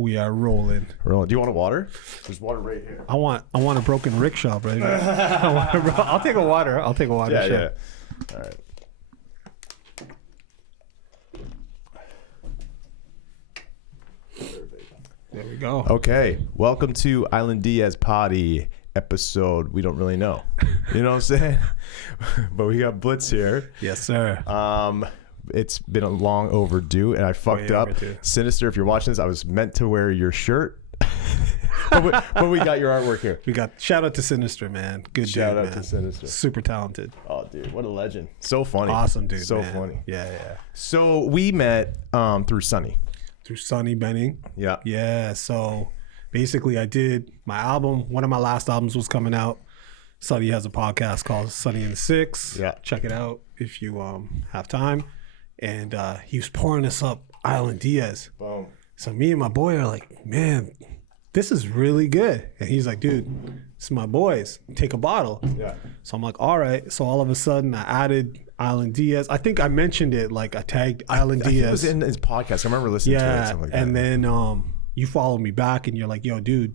We are rolling. Do you want a water? There's water right here. I want a broken rickshaw, baby. I'll take a water. Yeah, sure. Yeah. All right. There we go. Okay. Welcome to Island Diaz Poddy episode. We don't really know. You know what I'm saying? But we got Blitz here. Yes, sir. It's been a long overdue, and I fucked up. Sinister, if you're watching this, I was meant to wear your shirt, but we got your artwork here. We got shout out to Sinister, man. Good shout dude, out to Sinister. Super talented. Oh, dude, what a legend! So funny. Awesome, dude. So man. funny. Yeah. So we met through Sunny. Through Sunny Benning. Yeah. Yeah. So basically, I did my album. One of my last albums was coming out. Sunny has a podcast called Sunny and the Six. Yeah. Check it out if you have time. And he was pouring us up Island Diaz. Boom. So me and my boy are like, man, this is really good. And he's like, dude, it's my boys. Take a bottle. Yeah. So I'm like, all right. So all of a sudden I added Island Diaz. I think I mentioned it, like I tagged Island Diaz. It was in his podcast. I remember listening to it. Something like that. And then you followed me back and you're like, yo, dude,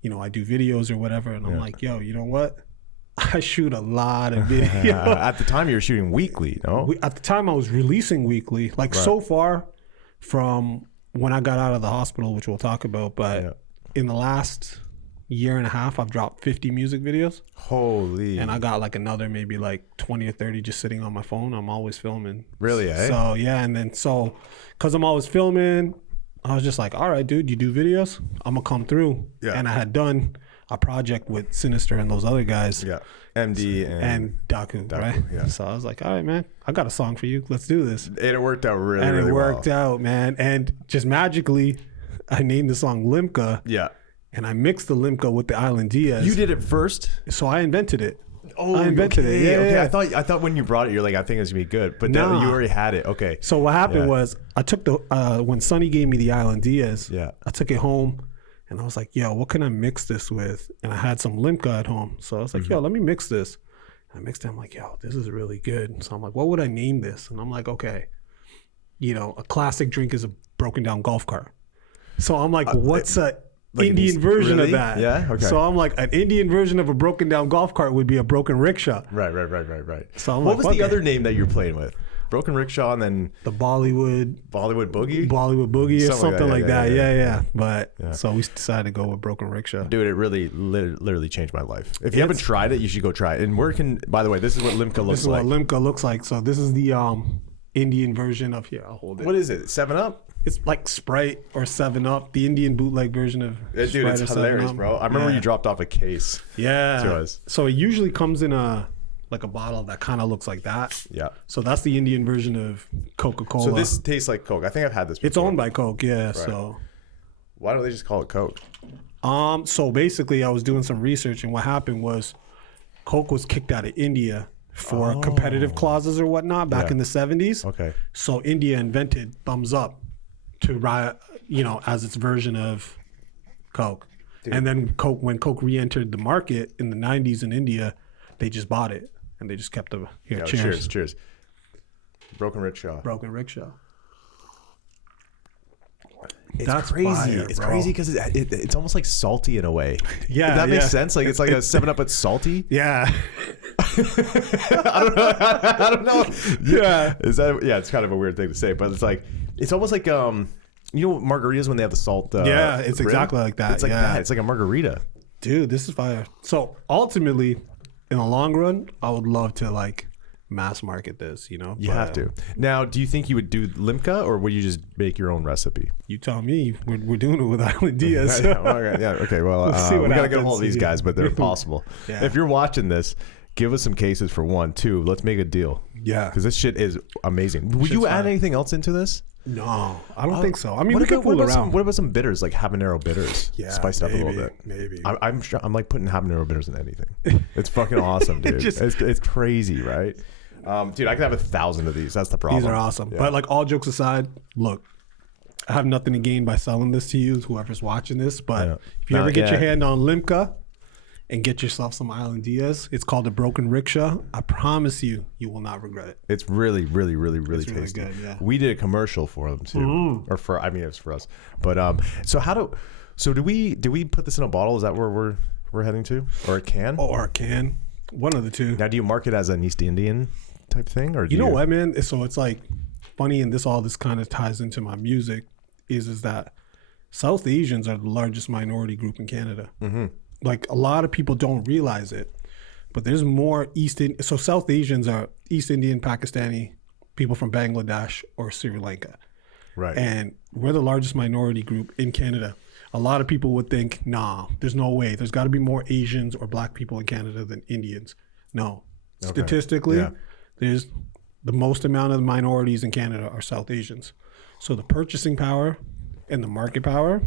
you know, I do videos or whatever. And I'm like, yo, you know what? I shoot a lot of videos. At the time, you were shooting weekly, no? At the time, I was releasing weekly. Like so far from when I got out of the hospital, which we'll talk about. But in the last year and a half, I've dropped 50 music videos. Holy. And I got like another maybe like 20 or 30 just sitting on my phone. I'm always filming. Really, eh? So, yeah. And then because I'm always filming, I was just like, all right, dude, you do videos? I'm going to come through. Yeah. And I had done a project with Sinister and those other guys. Yeah. MD and Daku, right? Yeah. So I was like, all right, man, I got a song for you. Let's do this. And it worked out really well. And it worked out, man. And just magically, I named the song Limca. Yeah. And I mixed the Limca with the Island Diaz. You did it first? So I invented it. Oh, I invented it. Yeah, okay. Yeah. I thought when you brought it, you're like, I think it's gonna be good. But now you already had it. Okay. So what happened was I took when Sunny gave me the Island Diaz, I took it home. And I was like, yo, what can I mix this with? And I had some Limca at home. So I was like, yo, let me mix this. And I mixed it. I'm like, yo, this is really good. So I'm like, what would I name this? And I'm like, okay, you know, a classic drink is a broken down golf cart. So I'm like, what's a Indian version of that? Yeah, okay. So I'm like, an Indian version of a broken down golf cart would be a broken rickshaw. Right. So I'm what like, was the other name that you're playing with? Broken Rickshaw and then the Bollywood Boogie? Bollywood Boogie or something like that. Yeah. But yeah. So we decided to go with Broken Rickshaw. Dude, it really literally changed my life. If you haven't tried it, you should go try it. And by the way, this is what Limca looks like. This is what Limca looks like. So this is the Indian version of, here, I'll hold it. What is it? 7-Up? It's like Sprite or 7-Up, the Indian bootleg version of Dude, Sprite it's or hilarious, 7-Up. bro. I remember you dropped off a case to us. So it usually comes in a bottle that kind of looks like that. Yeah. So that's the Indian version of Coca-Cola. So this tastes like Coke. I think I've had this before. It's owned by Coke, yeah. Right. So why don't they just call it Coke? So basically I was doing some research and what happened was Coke was kicked out of India for competitive clauses or whatnot back in the 70s. Okay. So India invented Thumbs Up to, you know, as its version of Coke. Dude. And then when Coke re-entered the market in the 90s in India, they just bought it. And they just kept the cheers. Broken Rickshaw. That's crazy. Fire, it's crazy because it's almost like salty in a way. Yeah, that makes sense. Like it's like a 7-Up but salty. Yeah. I don't know. Yeah. It's kind of a weird thing to say, but it's like it's almost like you know margaritas when they have the salt. Yeah, it's rim? exactly like that. It's like that. It's like a margarita. Dude, this is fire. So ultimately, in the long run, I would love to like mass market this, you know? You have to. Now, do you think you would do Limca or would you just make your own recipe? You tell me. We're doing it with Island Diaz. Okay. Well, we got to get a hold of these guys, but they're impossible. Yeah. If you're watching this, give us some cases for 1, 2. Let's make a deal. Yeah. Because this shit is amazing. Would you add anything else into this? No, I don't think so. I mean, we can fool around. What about some bitters, like habanero bitters? Yeah, spiced up a little bit. Maybe. I'm like putting habanero bitters in anything. It's fucking awesome, dude. It's crazy, right? Dude, I could have 1,000 of these. That's the problem. These are awesome. Yeah. But like all jokes aside, look, I have nothing to gain by selling this to you, whoever's watching this. But if you ever get your hand on Limca and get yourself some Islandillas. It's called the Broken Rickshaw. I promise you, you will not regret it. It's really, really, really, really It's tasty. really good, yeah. We did a commercial for them too, or for it was for us. But so do we put this in a bottle? Is that where we're heading to, or a can? Or a can, one of the two. Now, do you market as an East Indian type thing, or you know what, man? So it's like funny, and all this kind of ties into my music. Is that South Asians are the largest minority group in Canada. Mm-hmm. Like a lot of people don't realize it, but there's more so South Asians are East Indian, Pakistani, people from Bangladesh or Sri Lanka. Right. And we're the largest minority group in Canada. A lot of people would think, nah, there's no way. There's got to be more Asians or black people in Canada than Indians. No. Okay. Statistically, there's the most amount of minorities in Canada are South Asians. So the purchasing power and the market power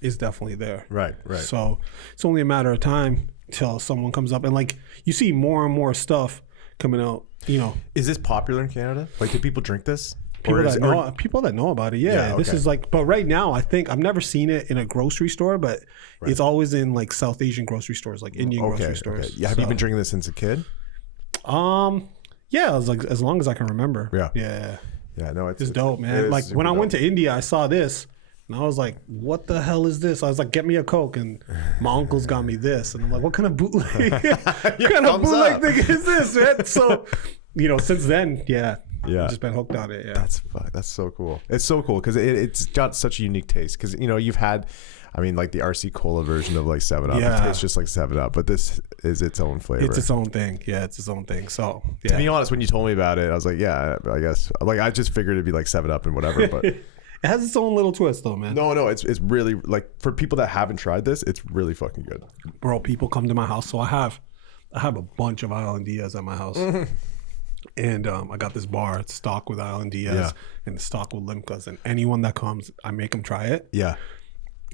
is definitely there. Right. So it's only a matter of time till someone comes up and like you see more and more stuff coming out, you know. Is this popular in Canada? Like, do people drink this? People that know about it, yeah. This is like, but right now I think I've never seen it in a grocery store, but it's always in like South Asian grocery stores, like Indian grocery stores. Okay. Yeah, have you been drinking this since a kid? Yeah, it was like as long as I can remember. Yeah, no, it's dope, man. Like when I went to India, I saw this and I was like, what the hell is this? I was like, get me a Coke. And my uncles got me this. And I'm like, what kind of bootleg, thing is this, man? So, you know, since then, I've just been hooked on it. Yeah. That's so cool. It's so cool because it's got such a unique taste. Because, you know, you've had, I mean, like the RC Cola version of like 7-Up. Yeah. It's just like 7-Up, but this is its own flavor. It's its own thing. Yeah, it's its own thing. So, to be honest, when you told me about it, I was like, yeah, I guess. Like, I just figured it'd be like 7-Up and whatever, but it has its own little twist, though, man. No, it's really like for people that haven't tried this, it's really fucking good. Bro, people come to my house, so I have a bunch of Islandillas at my house. And I got this bar. It's stocked with Islandillas and it's stocked with Limcas. And anyone that comes, I make them try it. Yeah.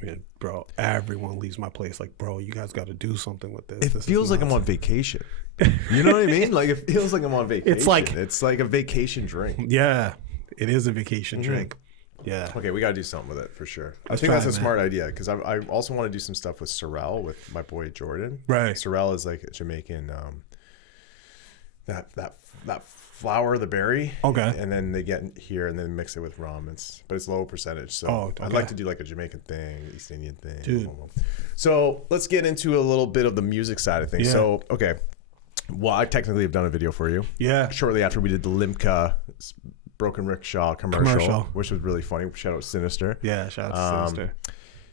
And bro, everyone leaves my place like, bro, you guys got to do something with this. It feels like I'm on vacation. You know what I mean? Like it feels like I'm on vacation. It's like a vacation drink. Yeah, it is a vacation drink. Yeah. Okay, we got to do something with it for sure. I think that's a smart idea because I also want to do some stuff with Sorrel with my boy Jordan. Right. Sorrel is like a Jamaican. That flour, the berry, and then they get here and then mix it with rum. But it's low percentage, so I'd like to do like a Jamaican thing, East Indian thing. Dude. So let's get into a little bit of the music side of things. So well, I technically have done a video for you. Yeah. Shortly after we did the Limca Broken Rickshaw commercial, which was really funny. Shout out Sinister. Yeah, shout out Sinister.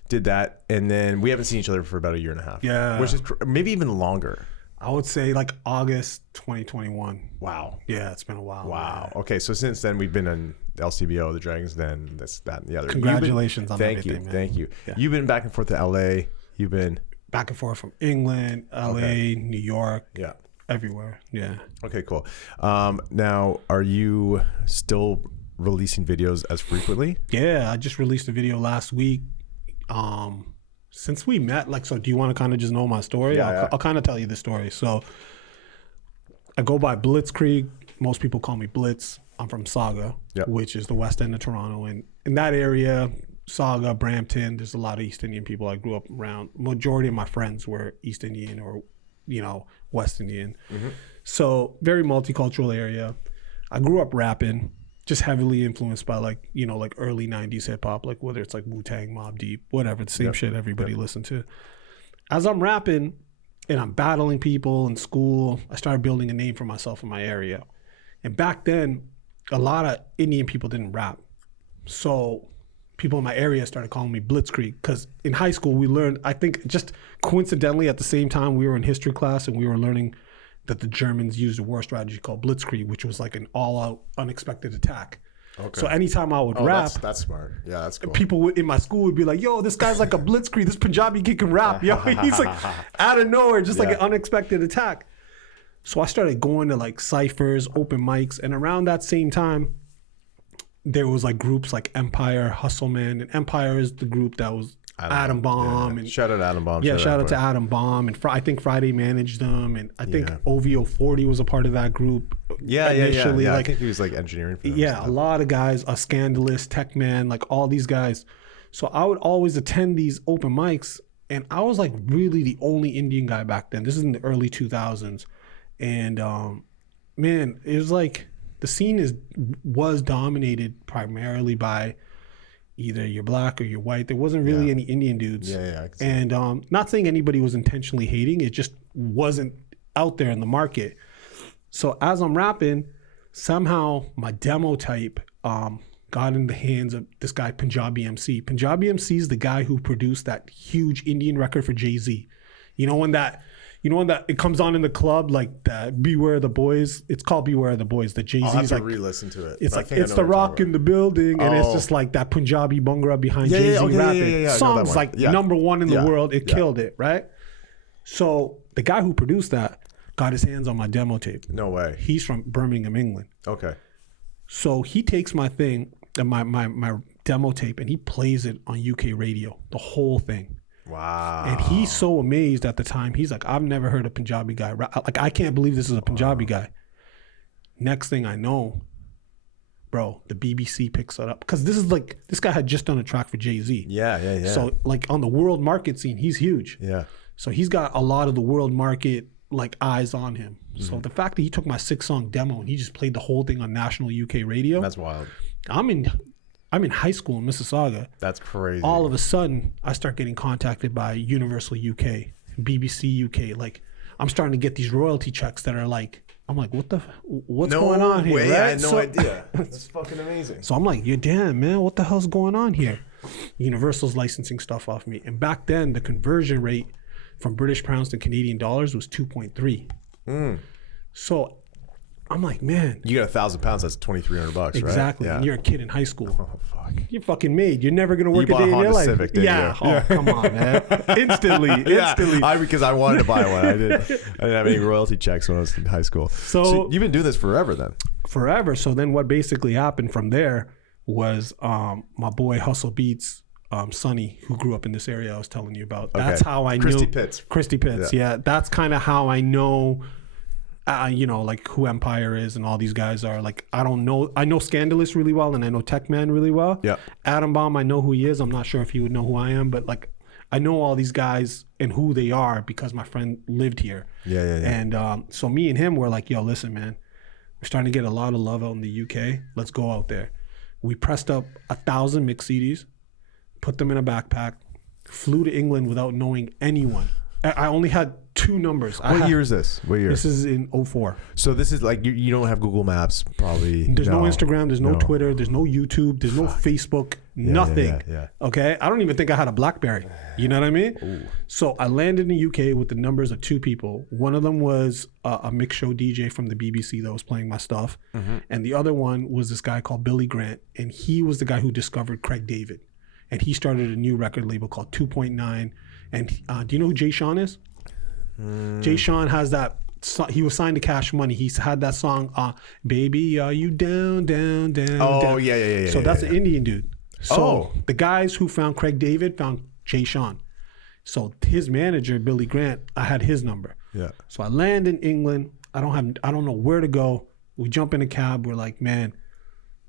Did that, and then we haven't seen each other for about a year and a half. Yeah. Which is maybe even longer. I would say like August 2021. Wow. Yeah, it's been a while. Wow. Man. Okay, so since then we've been in LCBO, the Dragon's Den, this, that, and the other. Congratulations on everything, man. Thank you. Yeah. You've been back and forth to LA. You've been back and forth from England, LA, New York. Yeah. Everywhere. Yeah. Okay, cool. Now, are you still releasing videos as frequently? Yeah, I just released a video last week. Since we met, like, so do you want to kind of just know my story? Yeah, I'll kind of tell you the story. So I go by Blitzkrieg. Most people call me Blitz. I'm from Saga, which is the west end of Toronto. And in that area, Saga, Brampton, there's a lot of East Indian people I grew up around. Majority of my friends were East Indian or, you know, West Indian. Mm-hmm. So very multicultural area. I grew up rapping. Just heavily influenced by like, you know, like early 90s hip hop, like whether it's like Wu-Tang, Mobb Deep, whatever, the same shit everybody listened to. As I'm rapping and I'm battling people in school, I started building a name for myself in my area. And back then, a lot of Indian people didn't rap. So people in my area started calling me Blitzkrieg because in high school we learned, I think just coincidentally at the same time we were in history class and we were learning that the Germans used a war strategy called Blitzkrieg, which was like an all-out unexpected attack. Okay. So anytime I would rap, that's smart. Yeah, that's cool. People in my school would be like, "Yo, this guy's like a Blitzkrieg. This Punjabi kid can rap. Yo, he's like out of nowhere, just like an unexpected attack." So I started going to like ciphers, open mics, and around that same time, there was like groups like Empire, Hustle Man, and Empire is the group that was Adam Bomb. And shout out Adam Bomb. Yeah, shout out to Adam Bomb. And I think Friday managed them. And I think OVO 40 was a part of that group. Yeah. Like, I think he was like engineering for them. Yeah, a lot of guys, a Scandalous, Tech Man, like all these guys. So I would always attend these open mics And I was like really the only Indian guy back then. This is in the early 2000s. And man, it was like the scene was dominated primarily by either you're black or you're white. There wasn't really any Indian dudes. And not saying anybody was intentionally hating, it just wasn't out there in the market. So as I'm rapping, somehow my demo tape got in the hands of this guy, Punjabi MC. Punjabi MC is the guy who produced that huge Indian record for Jay-Z. You know when that it comes on in the club, like that Beware the Boys. It's called Beware the Boys. The Jay-Z's I'll have to like re-listen to it. It's like it's the rock in the building, and it's just like that Punjabi Bhangra behind Jay-Z rapping. Songs like number one in the world. It killed it, right? So the guy who produced that got his hands on my demo tape. No way. He's from Birmingham, England. Okay. So he takes my thing, my demo tape, and he plays it on UK radio, the whole thing. Wow. And he's so amazed at the time. He's like, I've never heard a Punjabi guy rap. Like, I can't believe this is a Punjabi guy. Next thing I know, bro, the BBC picks it up. Because this guy had just done a track for Jay-Z. Yeah. So like on the world market scene, he's huge. Yeah. So he's got a lot of the world market like eyes on him. Mm-hmm. So the fact that he took my 6-song demo and he just played the whole thing on national UK radio. That's wild. I'm in high school in Mississauga. That's crazy. All of a sudden, I start getting contacted by Universal UK, BBC UK. Like, I'm starting to get these royalty checks that are like, I'm like, what's going on here? Right? I had no idea. That's fucking amazing. So I'm like, you're damn, man, what the hell's going on here? Universal's licensing stuff off me. And back then, the conversion rate from British pounds to Canadian dollars was 2.3. So I'm like, man. You got 1,000 pounds, that's $2,300, right? Exactly. Yeah. And you're a kid in high school. Oh, fuck. You're fucking made. You're never going to work a day in your life. Civic, yeah. You? Oh, come on, man. Instantly. Because I wanted to buy one. I didn't have any royalty checks when I was in high school. So you've been doing this forever then? Forever. So then what basically happened from there was my boy Hustle Beats, Sonny, who grew up in this area I was telling you about. That's how I knew. Christy Pitts. Yeah. That's kind of how I know, like who Empire is and all these guys are. Like, I don't know. I know Scandalous really well and I know Tech Man really well. Yeah. Adam Bomb, I know who he is. I'm not sure if he would know who I am, but like, I know all these guys and who they are because my friend lived here. Yeah. And so me and him were like, yo, listen, man, we're starting to get a lot of love out in the UK. Let's go out there. We pressed up 1,000 mix CDs, put them in a backpack, flew to England without knowing anyone. I only had 2 numbers. What year is this? What year? This is in 2004. So this is like, you don't have Google Maps, probably. There's no Instagram, there's no Twitter, there's no YouTube, there's no Facebook, nothing. Yeah. Okay? I don't even think I had a BlackBerry. You know what I mean? Ooh. So I landed in the UK with the numbers of 2 people. One of them was a mix show DJ from the BBC that was playing my stuff. Mm-hmm. And the other one was this guy called Billy Grant. And he was the guy who discovered Craig David. And he started a new record label called 2.9. And do you know who Jay Sean is? Jay Sean has that. He was signed to Cash Money. He's had that song, "Baby, Are You Down, Down, Down." Oh, down. yeah. So that's an Indian dude. So the guys who found Craig David found Jay Sean. So his manager, Billy Grant, I had his number. Yeah. So I land in England. I don't know where to go. We jump in a cab. We're like, man,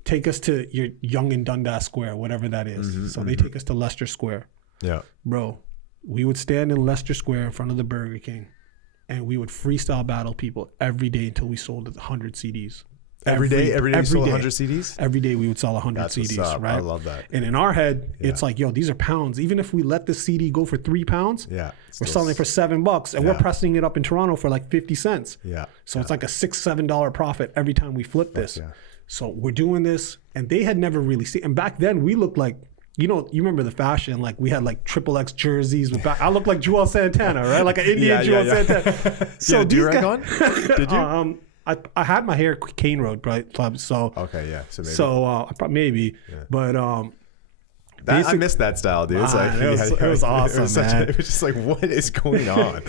take us to your Young and Dundas Square, whatever that is. So they take us to Leicester Square. Yeah. Bro, we would stand in Leicester Square in front of the Burger King and we would freestyle battle people every day until we sold 100 CDs. Every day you sold 100 CDs? Every day we would sell 100 That's CDs, what's up. right? I love that. And in our head, it's like, yo, these are pounds. Even if we let the CD go for £3, we're selling it for $7 and we're pressing it up in Toronto for like 50 cents. Yeah. So it's like a $6-7 profit every time we flip this. Yeah. So we're doing this and they had never really seen, and back then we looked like, you remember the fashion, like we had like XXX jerseys with I looked like Joel Santana, right? Like an Indian Joel Santana. So do you on? Did you? I had my hair cane road, right? So okay, yeah. So maybe, but I missed that style, dude. It's like it was awesome, man. It was just like, what is going on?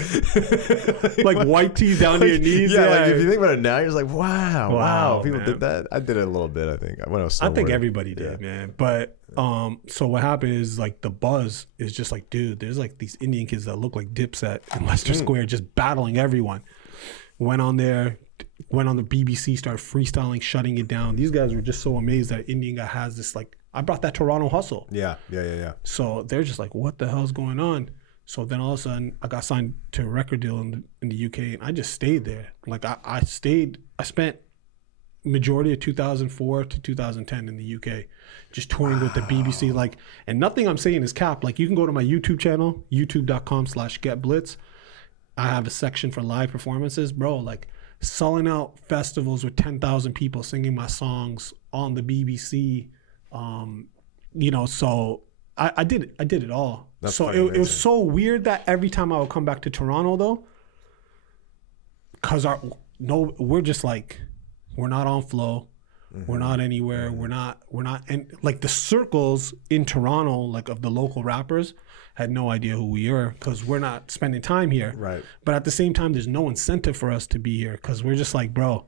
Like white tees down to your knees. Yeah, like if you think about it now, you're just like, wow. People did that. I did it a little bit, I think. When I was I think everybody did, man. But so what happened is like the buzz is just like, dude, there's like these Indian kids that look like Dipset in Leicester Square just battling everyone. Went on the BBC, started freestyling, shutting it down. These guys were just so amazed that Indian guy has this, like, I brought that Toronto hustle. Yeah. So they're just like, what the hell's going on? So then all of a sudden I got signed to a record deal in the UK, and I just stayed there. Like I spent majority of 2004 to 2010 in the UK, just touring with the BBC. Like, and nothing I'm saying is cap. Like, you can go to my YouTube channel, youtube.com/getblitz. I have a section for live performances, bro. Like, selling out festivals with 10,000 people singing my songs on the BBC. You know, so I did it all. That's so it was so weird that every time I would come back to Toronto though, because we're just like, we're not on Flow. Mm-hmm. We're not anywhere. We're not, and like the circles in Toronto, like of the local rappers, had no idea who we were because we're not spending time here. Right. But at the same time, there's no incentive for us to be here because we're just like, bro,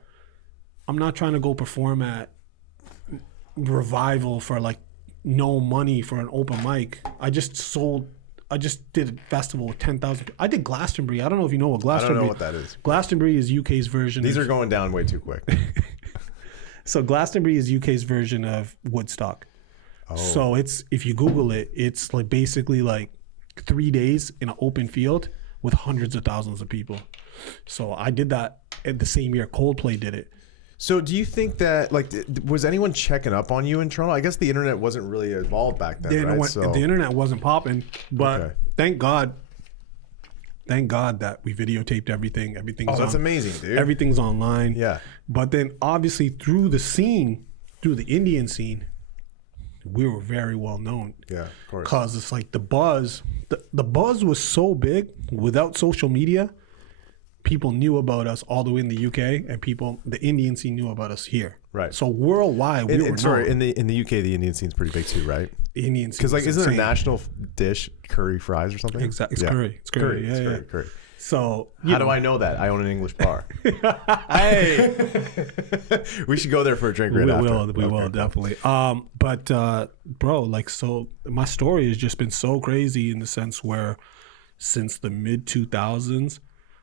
I'm not trying to go perform at Revival for like no money for an open mic. I just did a festival with 10,000. I did Glastonbury. I don't know if you know what Glastonbury. I don't know what that is. Glastonbury is UK's version. These are going down way too quick. So Glastonbury is UK's version of Woodstock. Oh. So if you Google it, it's like basically like 3 days in an open field with hundreds of thousands of people. So I did that at the same year Coldplay did it. So do you think that, like, was anyone checking up on you in Toronto? I guess the internet wasn't really evolved back then, right? The internet wasn't popping, but thank God that we videotaped everything. Everything's that's amazing, dude. Everything's online. Yeah. But then obviously through the Indian scene, we were very well known. Yeah, of course. Because it's like the buzz was so big without social media. People knew about us all the way in the UK, and the Indian scene knew about us here. Right. So worldwide, we were known. In the UK, the Indian scene's pretty big too, right? Indian scene. Because like, isn't there a national dish curry fries or something? Exactly. It's curry. It's curry. Yeah. Curry. So how do I know that? I own an English bar. Hey, we should go there for a drink right after. We will definitely. But bro, like, so my story has just been so crazy in the sense where since the mid 2000s.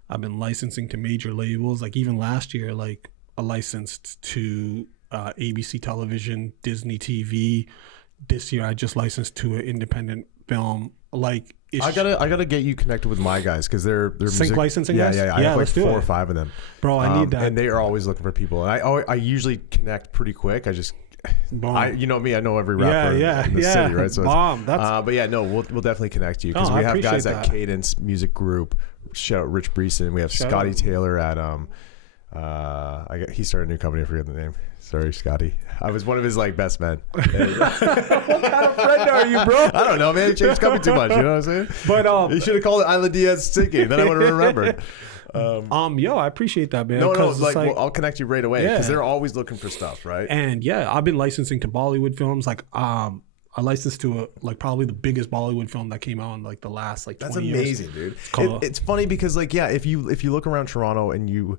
I've been licensing to major labels. Like even last year, like I licensed to ABC Television, Disney TV. This year, I just licensed to an independent film. Like I gotta get you connected with my guys because they're sync music licensing. Yeah, guys? I have like 4 or 5 of them. Bro, I need that. And they are always looking for people. And I usually connect pretty quick. You know me, I know every rapper in the city, right? So but yeah, no, we'll definitely connect you because we have guys at Cadence Music Group. Shout out Rich Breeson. We have Scotty Taylor at he started a new company. I forget the name. Sorry, Scotty. I was one of his like best men. What kind of friend are you, bro? I don't know, man. He changed company too much. You know what I'm saying? But you should have called it Isla Diaz Sinking. Then I would have remembered. Yo, I appreciate that, man. No, well, I'll connect you right away because they're always looking for stuff, right? And yeah, I've been licensing to Bollywood films. Like, I licensed to probably the biggest Bollywood film that came out in like the last 20 years. That's amazing, dude. It's funny because like, yeah, if you look around Toronto and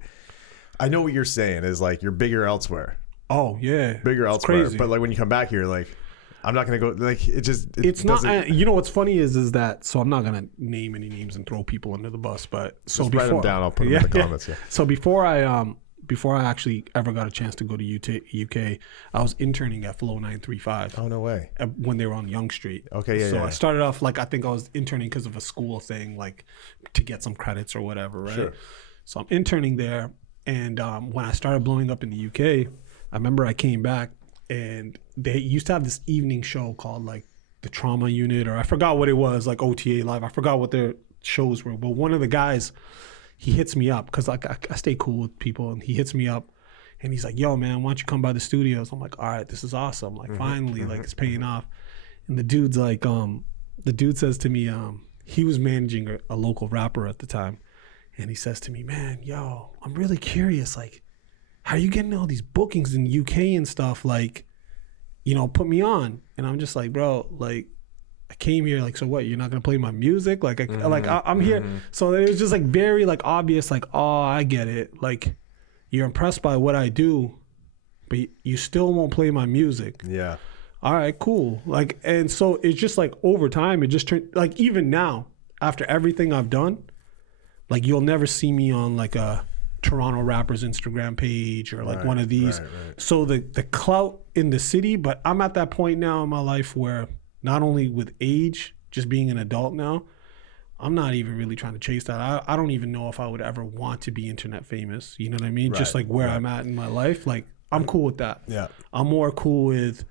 I know what you're saying is like you're bigger elsewhere. Oh yeah, bigger elsewhere. Crazy. But like when you come back here, like I'm not gonna go. Like it's not. You know what's funny is that. So I'm not gonna name any names and throw people under the bus. But so just write them down. I'll put them in the comments. Yeah. So before I actually ever got a chance to go to UK, I was interning at Flow 935. Oh, no way. When they were on Yonge Street. Okay, yeah. So I started off I think I was interning because of a school thing, like to get some credits or whatever, right? Sure. So I'm interning there, and when I started blowing up in the UK, I remember I came back, and they used to have this evening show called like the Trauma Unit, or I forgot what it was, like OTA Live. I forgot what their shows were, but one of the guys, he hits me up because like I stay cool with people, and he hits me up and he's like, yo man, why don't you come by the studios? I'm like, all right, this is awesome. Like finally, like it's paying off. And the dude's like, the dude says to me, he was managing a local rapper at the time. And he says to me, man, yo, I'm really curious. Like, how are you getting all these bookings in the UK and stuff? Like, put me on. And I'm just like, bro, like, I came here, like, so what? You're not gonna play my music? Like, I'm here. So it was just like very like obvious, like, oh, I get it. Like, you're impressed by what I do, but you still won't play my music. Yeah. All right, cool. Like, and so it's just like over time, it just turned like even now after everything I've done, like you'll never see me on like a Toronto rappers Instagram page or like one of these. Right. So the clout in the city, but I'm at that point now in my life where not only with age, just being an adult now, I'm not even really trying to chase that. I don't even know if I would ever want to be internet famous. You know what I mean? Right, just like where I'm at in my life. Like, I'm cool with that. Yeah. I'm more cool with,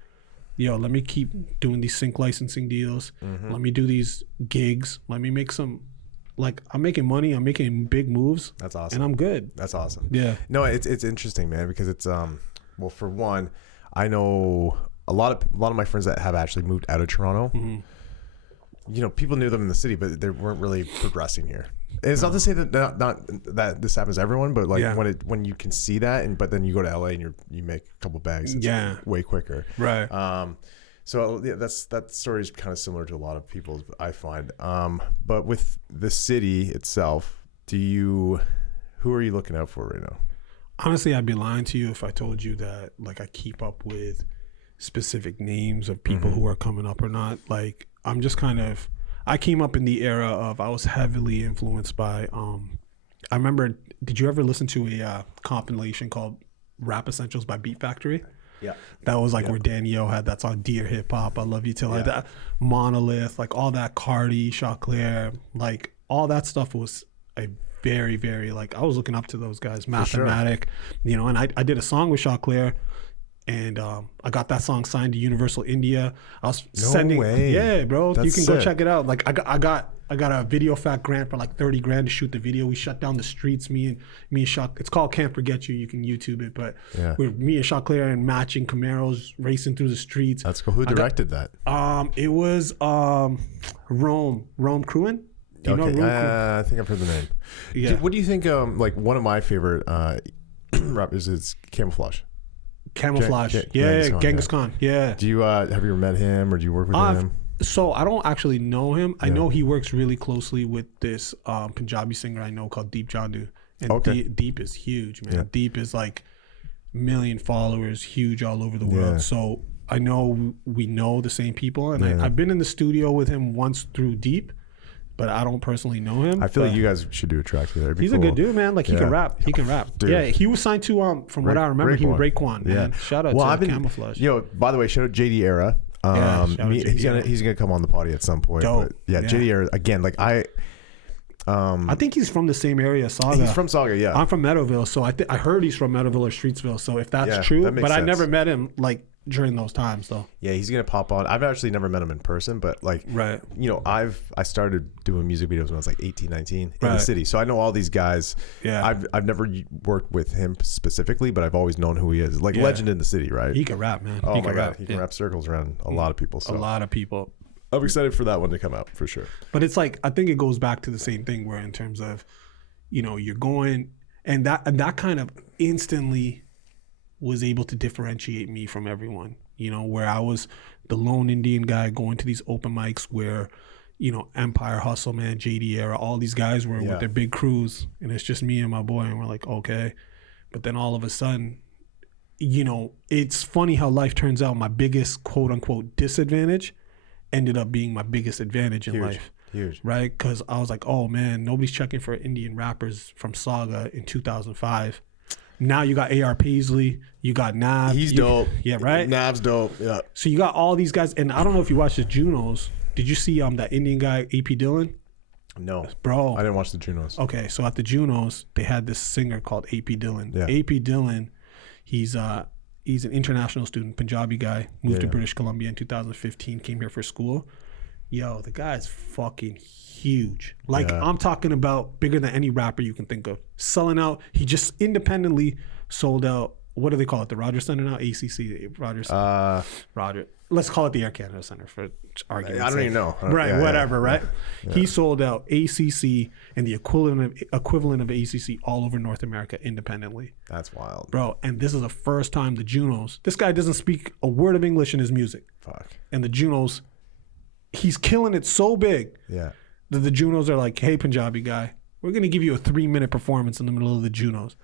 let me keep doing these sync licensing deals. Let me do these gigs. Let me make some, like, I'm making money. I'm making big moves. That's awesome. And I'm good. That's awesome. Yeah. No, it's interesting, man, because it's, well, for one, I know a lot of my friends that have actually moved out of Toronto. People knew them in the city, but they weren't really progressing here. And it's not to say that not that this happens to everyone, but like when you can see that, but then you go to LA and you make a couple bags, it's way quicker, right? So that story is kind of similar to a lot of people, I find. But with the city itself, who are you looking out for right now? Honestly, I'd be lying to you if I told you that like I keep up with specific names of people who are coming up or not. Like, I'm just I came up in the era of, I was heavily influenced by, I remember, did you ever listen to a compilation called Rap Essentials by Beat Factory? Yeah. That was like where Daniel had that song, Dear Hip Hop, I Love You Till like that. Monolith, like all that, Cardi, Choclair, like all that stuff was a very, very, like, I was looking up to those guys, Mathematic, and I did a song with Choclair. And I got that song signed to Universal India. I was sending, yeah, bro. That's you can go check it out. Like I got a Video Fact grant for like $30,000 to shoot the video. We shut down the streets. Me and Shock. It's called Can't Forget You. You can YouTube it. But with me and Choclair and matching Camaros racing through the streets. That's cool. Who directed that? It was Rome Crewin. Do you know Rome I think I've heard the name. Yeah. What do you think? Like one of my favorite rappers is Camouflage. Camouflage, Genghis Khan. Yeah. Do you have you ever met him, or do you work with him? So I don't actually know him. I know he works really closely with this Punjabi singer I know called Deep Jandu. And Deep is huge, man. Yeah. Deep is like 1 million followers, huge all over the world. So I know we know the same people, and I've been in the studio with him once through Deep, but I don't personally know him. I feel like you guys should do a track together. He's cool. A good dude, man. Like he can rap. He can rap. Dude. Yeah, he was signed to from what I remember, he was Raekwon. Man, shout out to Camouflage. By the way, shout out JD Era. He's gonna come on the Poddy at some point. Dope. But JD Era again. Like I think he's from the same area as Saga. He's from Saga, yeah. I'm from Meadowville, so I heard he's from Meadowville or Streetsville. So if that's true, but I never met him like during those times though. Yeah, he's gonna pop on. I've actually never met him in person, but like I started doing music videos when I was like 18, 19 in the city. So I know all these guys. Yeah. I've never worked with him specifically, but I've always known who he is. Like legend in the city, right? He can rap, man. Oh my God. He can rap circles around a lot of people. So. A lot of people. I'm excited for that one to come out for sure. But it's like, I think it goes back to the same thing where in terms of, you're going and that kind of instantly was able to differentiate me from everyone, where I was the lone Indian guy going to these open mics where, Empire Hustle, man, JD Era, all these guys were with their big crews, and it's just me and my boy, and we're like, okay. But then all of a sudden, it's funny how life turns out. My biggest quote unquote disadvantage ended up being my biggest advantage in life. Huge. Right? Because I was like, oh man, nobody's checking for Indian rappers from Saga in 2005. Now you got AR Paisley, you got Nav. He's dope. Yeah, right? Nav's dope. Yeah. So you got all these guys, and I don't know if you watched the Junos. Did you see that Indian guy, AP Dillon? No. Bro. I didn't watch the Junos. Okay, so at the Junos, they had this singer called AP Dillon. Yeah. AP Dillon, he's an international student, Punjabi guy, moved to British Columbia in 2015, came here for school. Yo, the guy's fucking huge. Like, I'm talking about bigger than any rapper you can think of. Selling out. He just independently sold out. What do they call it? The Rogers Center now? ACC. Rogers. Roger. Let's call it the Air Canada Center for argument's sake. I don't even know. Right? Yeah. He sold out ACC and the equivalent of ACC all over North America independently. That's wild. Bro, and this is the first time the Junos, this guy doesn't speak a word of English in his music. Fuck. And the Junos, he's killing it so big that the Junos are like, hey, Punjabi guy, we're going to give you a 3-minute performance in the middle of the Junos.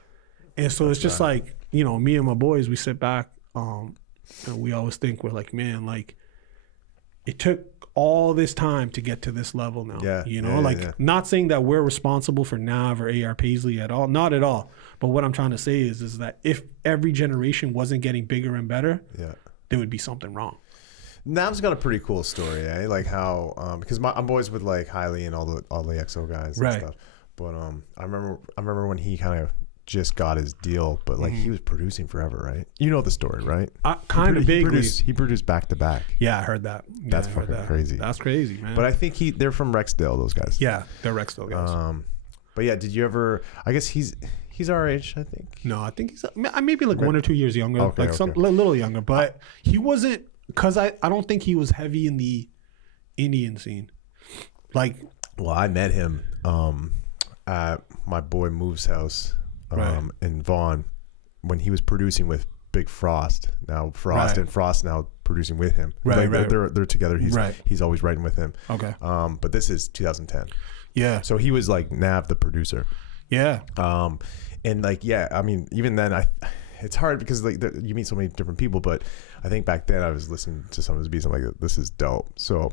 And so it's just like, me and my boys, we sit back and we always think, we're like, man, like it took all this time to get to this level now. Not saying that we're responsible for Nav or AR Paisley at all. Not at all. But what I'm trying to say is that if every generation wasn't getting bigger and better, there would be something wrong. Nav's got a pretty cool story, eh? Like how because I'm always with like Hailey and all the EXO guys and stuff. But I remember when he kind of just got his deal, but like he was producing forever, right? You know the story, right? Kind of vaguely. He produced back to back. Yeah, I heard that. That's fucking crazy. That's crazy, man. But I think they're from Rexdale, those guys. Yeah, they're Rexdale guys. But yeah, did you ever? I guess he's our age, I think. No, I think he's maybe like 1 or 2 years younger, a little younger. But he wasn't, because I don't think he was heavy in the Indian scene. Like, well, I met him at my boy Move's house in Vaughan when he was producing with Big Frost. Now and Frost now producing with him. They're together. He's always writing with him. Okay. But this is 2010. Yeah. So he was like Nav, the producer. Yeah. And like, yeah, I mean, even then, it's hard because like you meet so many different people. But I think back then I was listening to some of his beats. I'm like, this is dope. So,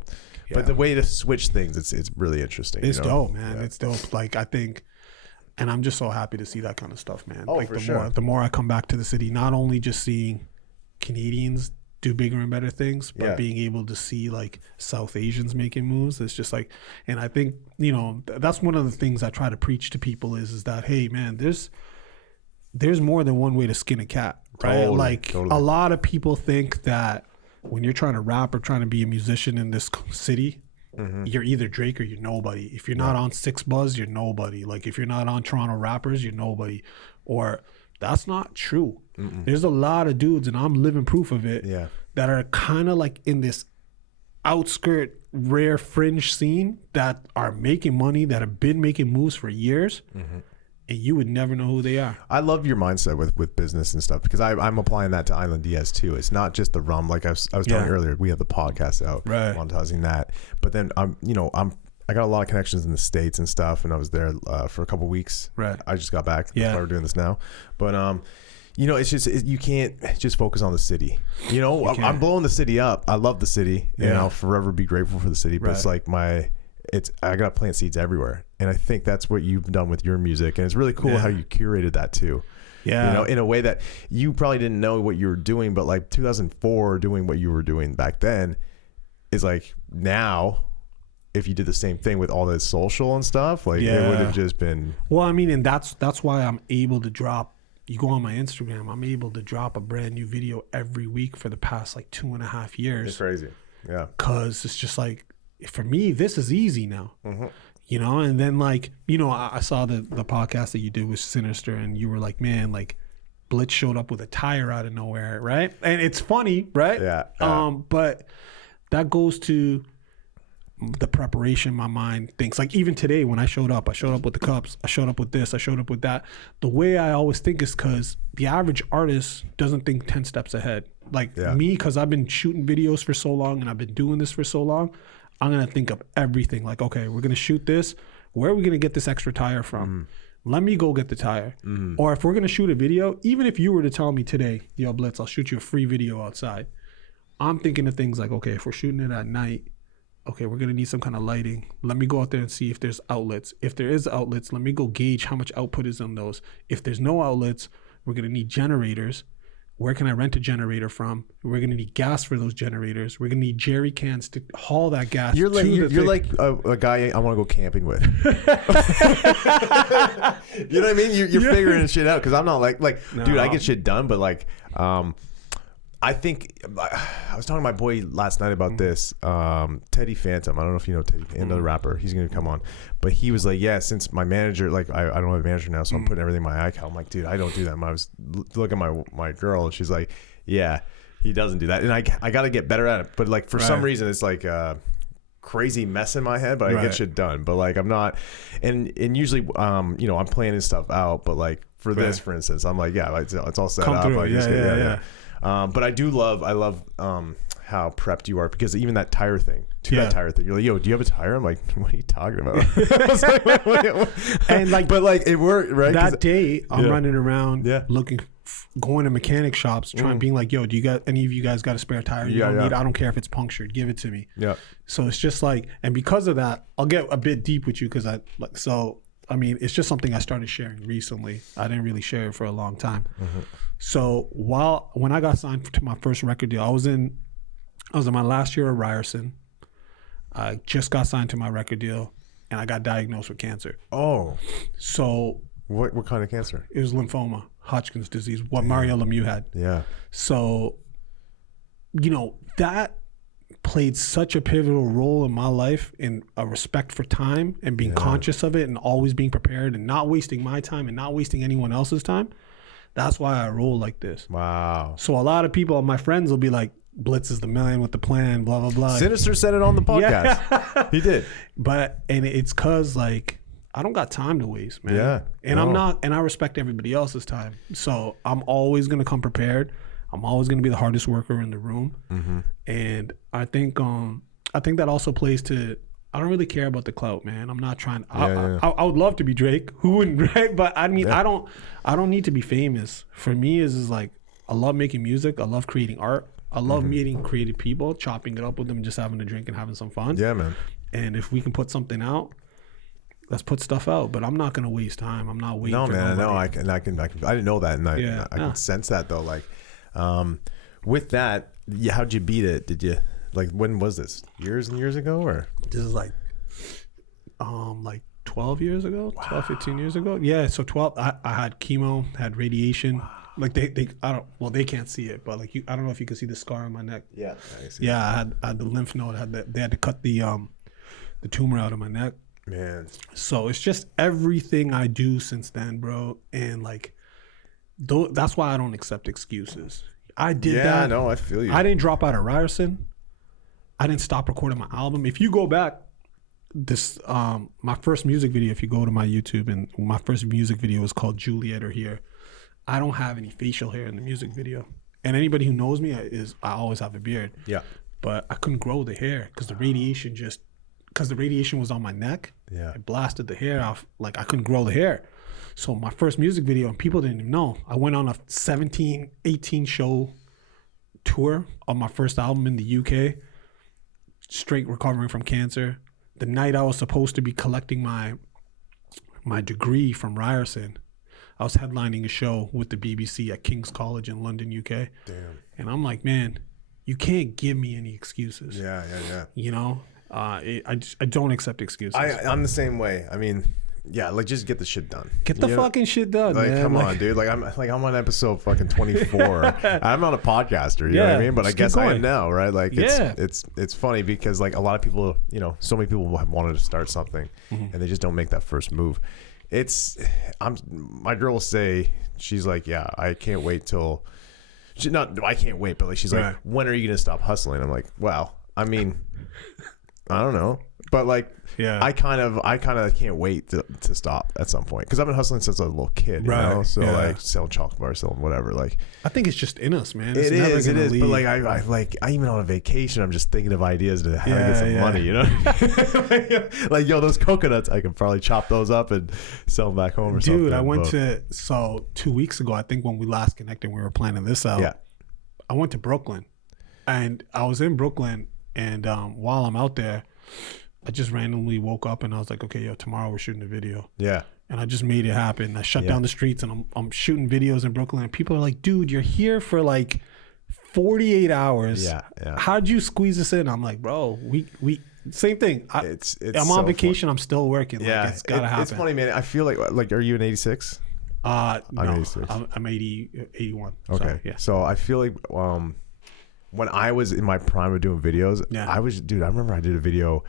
but the way to switch things, it's really interesting. It's dope, man. Yeah. It's dope. Like, I think, and I'm just so happy to see that kind of stuff, man. Oh, like for sure. The more I come back to the city, not only just seeing Canadians do bigger and better things, but being able to see like South Asians making moves, it's just like, and I think, you know, that's one of the things I try to preach to people is that, hey man, there's more than one way to skin a cat, right? Totally. A lot of people think that when you're trying to rap or trying to be a musician in this city, you're either Drake or you're nobody. If you're not on 6 Buzz, you're nobody. Like if you're not on Toronto Rappers, you're nobody. Or that's not true. There's a lot of dudes, and I'm living proof of it, that are kind of like in this outskirt, rare fringe scene that are making money, that have been making moves for years, and you would never know who they are. I love your mindset with business and stuff, because I'm applying that to Island Diaz too. It's not just the rum. Like I was telling you earlier, we have the podcast out monetizing that. But then I got a lot of connections in the States and stuff, and I was there for a couple of weeks. Right. I just got back. That's why we're doing this now. But you know, it's just you can't just focus on the city. You know, I'm blowing the city up. I love the city, and I'll forever be grateful for the city. But it's like I got plant seeds everywhere, and I think that's what you've done with your music, and it's really cool how you curated that too. Yeah, you know, in a way that you probably didn't know what you were doing, but like 2004, doing what you were doing back then is like now. If you did the same thing with all this social and stuff, like it would have just been. Well, I mean, and that's why I'm able to drop. You go on my Instagram, I'm able to drop a brand new video every week for the past like 2.5 years. It's crazy, yeah. Because it's just like, for me, this is easy now. You know, and then like, you know, I saw the podcast that you did with Sinister, and you were like, man, like Blitz showed up with a tire out of nowhere, right? And it's funny, right? Yeah. But that goes to the preparation my mind thinks. Like even today when I showed up with the cups, I showed up with this, I showed up with that. The way I always think is because the average artist doesn't think 10 steps ahead. Like me, because I've been shooting videos for so long and I've been doing this for so long, I'm gonna think of everything. Like, okay, we're gonna shoot this, where are we gonna get this extra tire from? Let me go get the tire. Or if we're gonna shoot a video, even if you were to tell me today, yo Blitz, I'll shoot you a free video outside, I'm thinking of things like, okay, if we're shooting it at night, okay, we're going to need some kind of lighting. Let me go out there and see if there's outlets. If there is outlets, let me go gauge how much output is on those. If there's no outlets, we're going to need generators. Where can I rent a generator from? We're going to need gas for those generators. We're going to need jerry cans to haul that gas. You're like a guy I want to go camping with. You know what I mean? You're figuring shit out, because I'm not like no. Dude, I get shit done, but like I think I was talking to my boy last night about this. Teddy Phantom. I don't know if you know Teddy, another rapper. He's gonna come on, but he was like, "Yeah, since my manager, like, I don't have a manager now, so I'm putting everything in my iCal." I'm like, "Dude, I don't do that." I was looking at my girl, and she's like, "Yeah, he doesn't do that," and I got to get better at it. But like for some reason, it's like crazy mess in my head, but I get shit done. But like I'm not, and usually, you know, I'm planning stuff out. But like for this, for instance, I'm like, yeah, it's all set up. Yeah. But I love how prepped you are, because even that tire thing, that tire thing, you're like, yo, do you have a tire? I'm like, what are you talking about? And like, but like it worked, right? That day I'm running around looking, going to mechanic shops, being like, yo, do you got any of you guys got a spare tire? You don't need, I don't care if it's punctured, give it to me. Yeah. So it's just like, and because of that, I'll get a bit deep with you, because I mean, it's just something I started sharing recently. I didn't really share it for a long time. So when I got signed to my first record deal, I was in my last year of Ryerson. I just got signed to my record deal, and I got diagnosed with cancer. Oh. So. What kind of cancer? It was lymphoma, Hodgkin's disease, what Mario Lemieux had. Yeah. So, that played such a pivotal role in my life, in a respect for time and being conscious of it and always being prepared and not wasting my time and not wasting anyone else's time. That's why I roll like this. Wow. So a lot of people, my friends, will be like, Blitz is the man with the plan, blah, blah, blah. Sinister said it on the podcast. Yeah. He did. And it's because, like, I don't got time to waste, man. Yeah. And I respect everybody else's time. So I'm always going to come prepared. I'm always going to be the hardest worker in the room. Mm-hmm. And I think that also plays to, I don't really care about the clout, man. I'm not trying, I would love to be Drake. Who wouldn't, right? But I mean, I don't need to be famous. For me, is like, I love making music. I love creating art. I love meeting creative people, chopping it up with them, and just having a drink and having some fun. Yeah, man. And if we can put something out, let's put stuff out. But I'm not gonna waste time. I'm not waiting. No, for man. nobody. No, I didn't know that, and I can sense that though. Like, with that, how'd you beat it? Did you when was this? Years and years ago, or this is like 12 years ago, 12, 15 years ago. Yeah, so 12. I had chemo, had radiation. Wow. Like they can't see it, but like I don't know if you can see the scar on my neck. Yeah, I see. Yeah, I had the lymph node. They had to cut the tumor out of my neck. Man. So it's just everything I do since then, bro. And like, that's why I don't accept excuses. I did that. Yeah, no, I feel you. I didn't drop out of Ryerson. I didn't stop recording my album. If you go back, this my first music video, if you go to my YouTube, and my first music video is called Juliet or Here. I don't have any facial hair in the music video. And anybody who knows me I always have a beard. Yeah. But I couldn't grow the hair because the radiation was on my neck. Yeah. It blasted the hair off. Like, I couldn't grow the hair. So my first music video, and people didn't even know, I went on a 17, 18 show tour on my first album in the UK, straight recovering from cancer. The night I was supposed to be collecting my degree from Ryerson, I was headlining a show with the BBC at King's College in London, UK. Damn. And I'm like, man, you can't give me any excuses. Yeah. I don't accept excuses. I'm the same way. I mean, yeah, like, just get the shit done. Get the fucking shit done, like, man. Come on, dude. I'm on episode fucking 24. I'm not a podcaster, you know what I mean? But I guess I am now, right? Like, it's funny because, like, a lot of people, so many people have wanted to start something, and they just don't make that first move. My girl will say, she's like, yeah, I can't wait till, I can't wait, but like, she's like, when are you gonna stop hustling? I'm like, well, I mean, I don't know, but like, I kind of can't wait to stop at some point, because I've been hustling since I was a little kid, you know? So like, selling chocolate bars, selling whatever. Like, I think it's just in us, man. It is. But like, I even on a vacation, I'm just thinking of ideas to how to get some money, you know? Like, yo, those coconuts, I could probably chop those up and sell them back home or something. Dude, I went so 2 weeks ago, I think when we last connected, we were planning this out. Yeah. I went to Brooklyn, and I was in Brooklyn, and while I'm out there, I just randomly woke up and I was like, okay, yo, tomorrow we're shooting a video. Yeah. And I just made it happen. I shut down the streets, and I'm shooting videos in Brooklyn, and people are like, dude, you're here for like 48 hours. Yeah. How'd you squeeze this in? I'm like, bro, we same thing. I'm on vacation. I'm still working. Yeah. Like, it's gotta happen. It's funny, man. I feel like, are you an 86? No, I'm 86. I'm 81. Okay. So I feel like when I was in my prime of doing videos, I remember I did a video.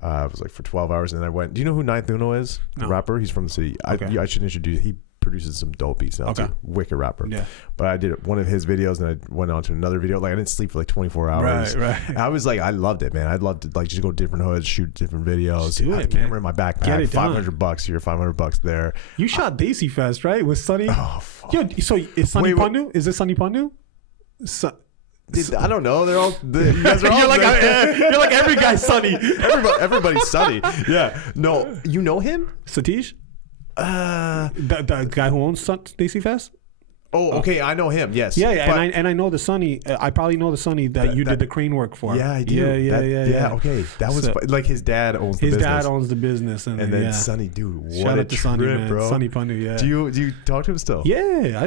It was like for 12 hours, and then I went. Do you know who Ninth Uno is? The rapper. He's from the city. Okay. I should introduce. He produces some dope beats now. Too. Wicked rapper. Yeah. But I did one of his videos, and I went on to another video. Like, I didn't sleep for like 24 hours. Right. And I was like, I loved it, man. I'd love to like just go to different hoods, shoot different videos. Just do it, have the camera in my backpack. $500 here, $500 there. You shot Daisy Fest, right? With Sunny. Oh, fuck. Yo, so is Sunny Pandu? Is it Sunny Pandu? I don't know. They're all. You guys are all. You're like every guy's Sunny. Everybody's Sunny. Yeah. No, you know him, Satish. The guy who owns Daisy Fest. Oh, okay. I know him. Yes. Yeah. And I know the Sonny. I probably know the Sonny that you did the crane work for. Yeah, I do. Yeah. Okay. That was like his dad owns the business. His dad owns the business. And then Sonny, dude, what shout a out to trip, Sonny, man. bro. Sonny Pundu, yeah. Do you talk to him still? Yeah.